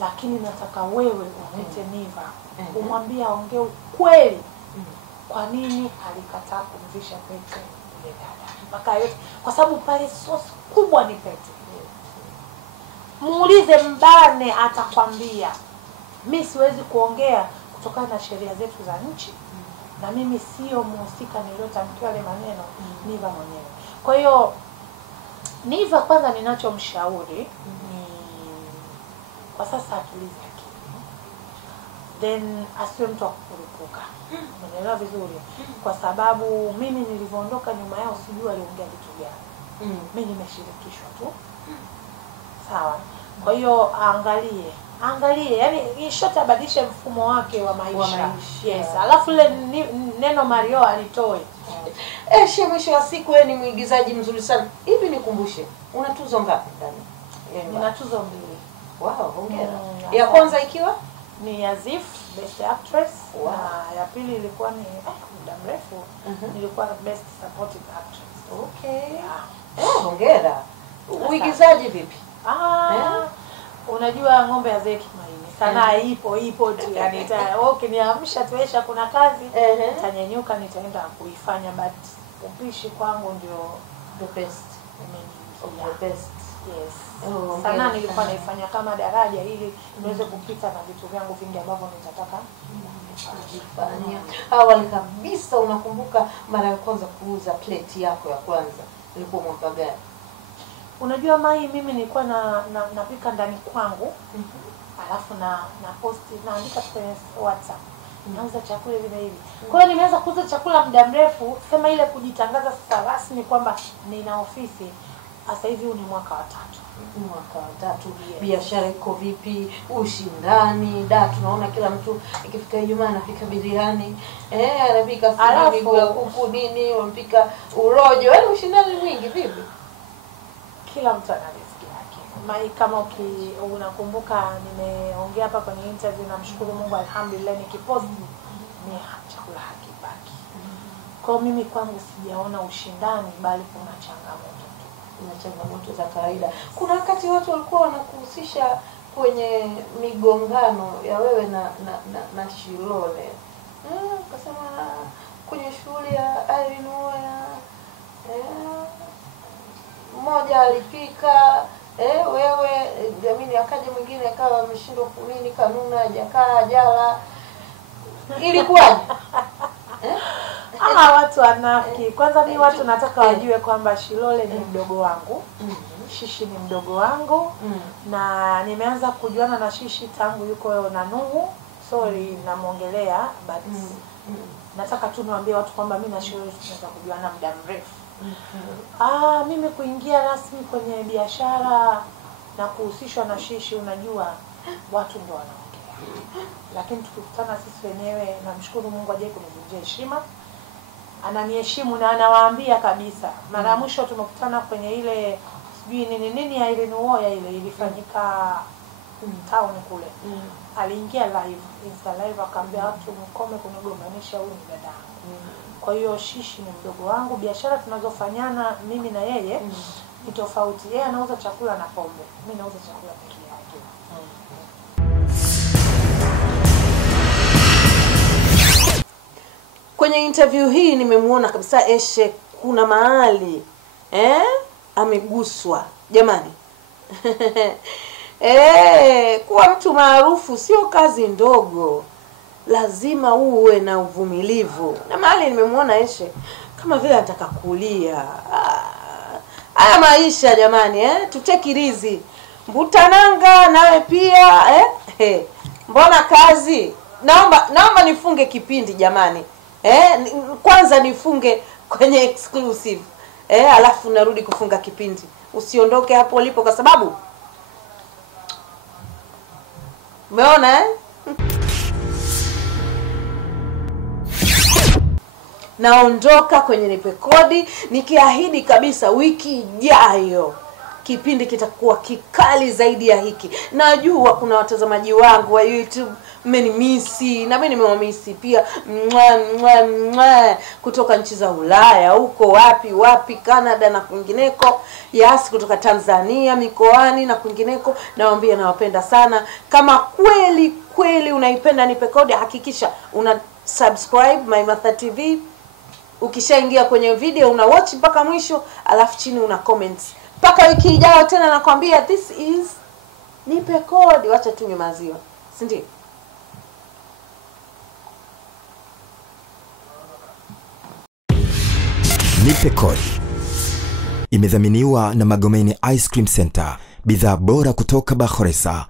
lakini nataka wewe umete Niva umwambie aongee ukweli. Kwa nini alikataa kumvisha pete ile dada? Mpaka yote kwa sababu pale source kubwa ni pete. Muulize Mbane atakwambia. Mimi siwezi kuongea kutokana na sheria zetu za nchi. Na mimi sio mhusika niliyotamkiwa yale maneno, Niva mwenyewe. Kwa hiyo Niva kwanza ninachomshauri ni kwa sasa atulize akili. Then asiwe mtu wa kukurupuka. Unaelewa vizuri? Kwa sababu mimi nilivyoondoka nyuma yao sijui aliongea vitu gani. Mimi nimeshirikishwa tu. Sawa. Kwa hiyo angalie yani shota abadilishe mfumo wake wa maisha. Yes. Alafu ile neno Mario alitoe. She mwisho wa siku wewe ni mwigizaji mzuri sana. Hivi nikumbushe, una tuzo ngapi ndani? Una tuzo 2. Wow, hongera. Ya kwanza ikiwa ni Yazif Best Actress, na ya pili ilikuwa ni muda mrefu nilikuwa Best Supporting Actress. Okay. Hongera. Uigizaji vipi? Unajua ng'ombe ya Zeki Maini. Sana ipo tu yani ukiniamsha tuesha kuna kazi nitanyanyuka nitaenda kuifanya, but upishi kwangu ndio the best. The best. Yes. Sana nilikuwa naifanya kama daraja ili niweze kupita na vitu vyangu vingi ambavyo nitataka kufanya. Awali kabisa unakumbuka mara ya kwanza kuuza plate yako ya kwanza ilikuwa mwaka gani? Unajua Mai, mimi nilikuwa napika ndani kwangu. Alafu na post naandika kwenye WhatsApp. Nauza chakula hivi na hivi. Kwa hiyo nimeanza kuuza chakula muda mrefu, sema ile kujitangaza sasa rasmi kwamba nina ofisi. Sasa hivi ni mwaka wa 3. Mwaka wa 3. Biashara iko vipi? Ushindani, tunaona kila mtu ikifika Ijumaa anapika biriani, anapika miguu ya kuku nini, anapika urojo. Yaani ushindani mwingi vipi? Kila mtu ana riziki yake. Mai, kama unakumbuka nimeongea hapa kwenye interview, namshukuru Mungu alhamdulillah nikipost ni chakula hakibaki. Kwa mimi kwangu sijaona ushindani bali kuna changamoto. Kuna changamoto za kawaida. Kuna wakati watu walikuwa wanakuhusisha kwenye migongano ya wewe na Shilole. Kasema kwenye shule ya Irene Uwoya mmoja alipika wewe jamini, akaja mwingine akawa ameshindwa kunini kanuna hajakaa jala. Ilikuwaje? Watu wanafiki. Kwanza mimi watu nataka wajue kwamba Shilole ni mdogo wangu. Shishi ni mdogo wangu. Na nimeanza kujuana na Shishi tangu yuko na Nuhu. Sorry namuongelea but nataka tu niwaambie watu kwamba mimi na Shilole tunaweza kujuana muda mrefu. Mimi kuingia rasmi kwenye biashara na kuhusishwa na Shishi, unajua watu ndio wanaongea. Lakini tukikutana sisi wenyewe, namshukuru Mungu ajaye kunivunjia heshima. Ananiheshimu na anawaambia kabisa. Mara mwisho tumekutana kwenye ile sijui nini ya Irene Uwoya ile ilifanyika town kule. Aliingia live, Insta live akaambia watu mkome kunigombanisha, huyu ni dada. Kwa hiyo Shishi ni mdogo wangu. Biashara tunazofanyana mimi na yeye ni tofauti. Yeye anauza chakula na pombe. Mimi nauza chakula pekee yake. Kwenye interview hii nimemuona kabisa Eshe kuna mahali ameguswa. Jamani. Kuwa mtu maarufu sio kazi ndogo. Lazima uwe na uvumilivu. Na mahali nimemuona Eshe kama vile anataka kulia. Haya maisha jamani, tuteki rizi. Mbutananga nawe pia mbona kazi? Naomba nifunge kipindi jamani. Kwanza nifunge kwenye exclusive. Alafu narudi kufunga kipindi. Usiondoke hapo ulipo kwa sababu umeona naondoka kwenye Nipe Kodi nikiahidi kabisa wiki ijayo kipindi kitakuwa kikali zaidi ya hiki. Najua kuna watazamaji wangu wa YouTube mmenimisi na mimi nimewamisi pia, kutoka nchi za Ulaya, huko wapi Canada na kwingineko, yes, kutoka Tanzania mikoani na kwingineko. Nawaambia nawapenda sana. Kama kweli unaipenda Nipe Kodi, hakikisha una subscribe Maimartha TV. Ukishaingia kwenye video una watch mpaka mwisho, alafu chini una comments. Mpaka wiki ijayo tena nakwambia, this is Nipe Kodi. Wacha tunywe maziwa, si ndio? Nipe Kodi imedhaminiwa na Magomeni Ice Cream Center, bidhaa bora kutoka Bakhoresa.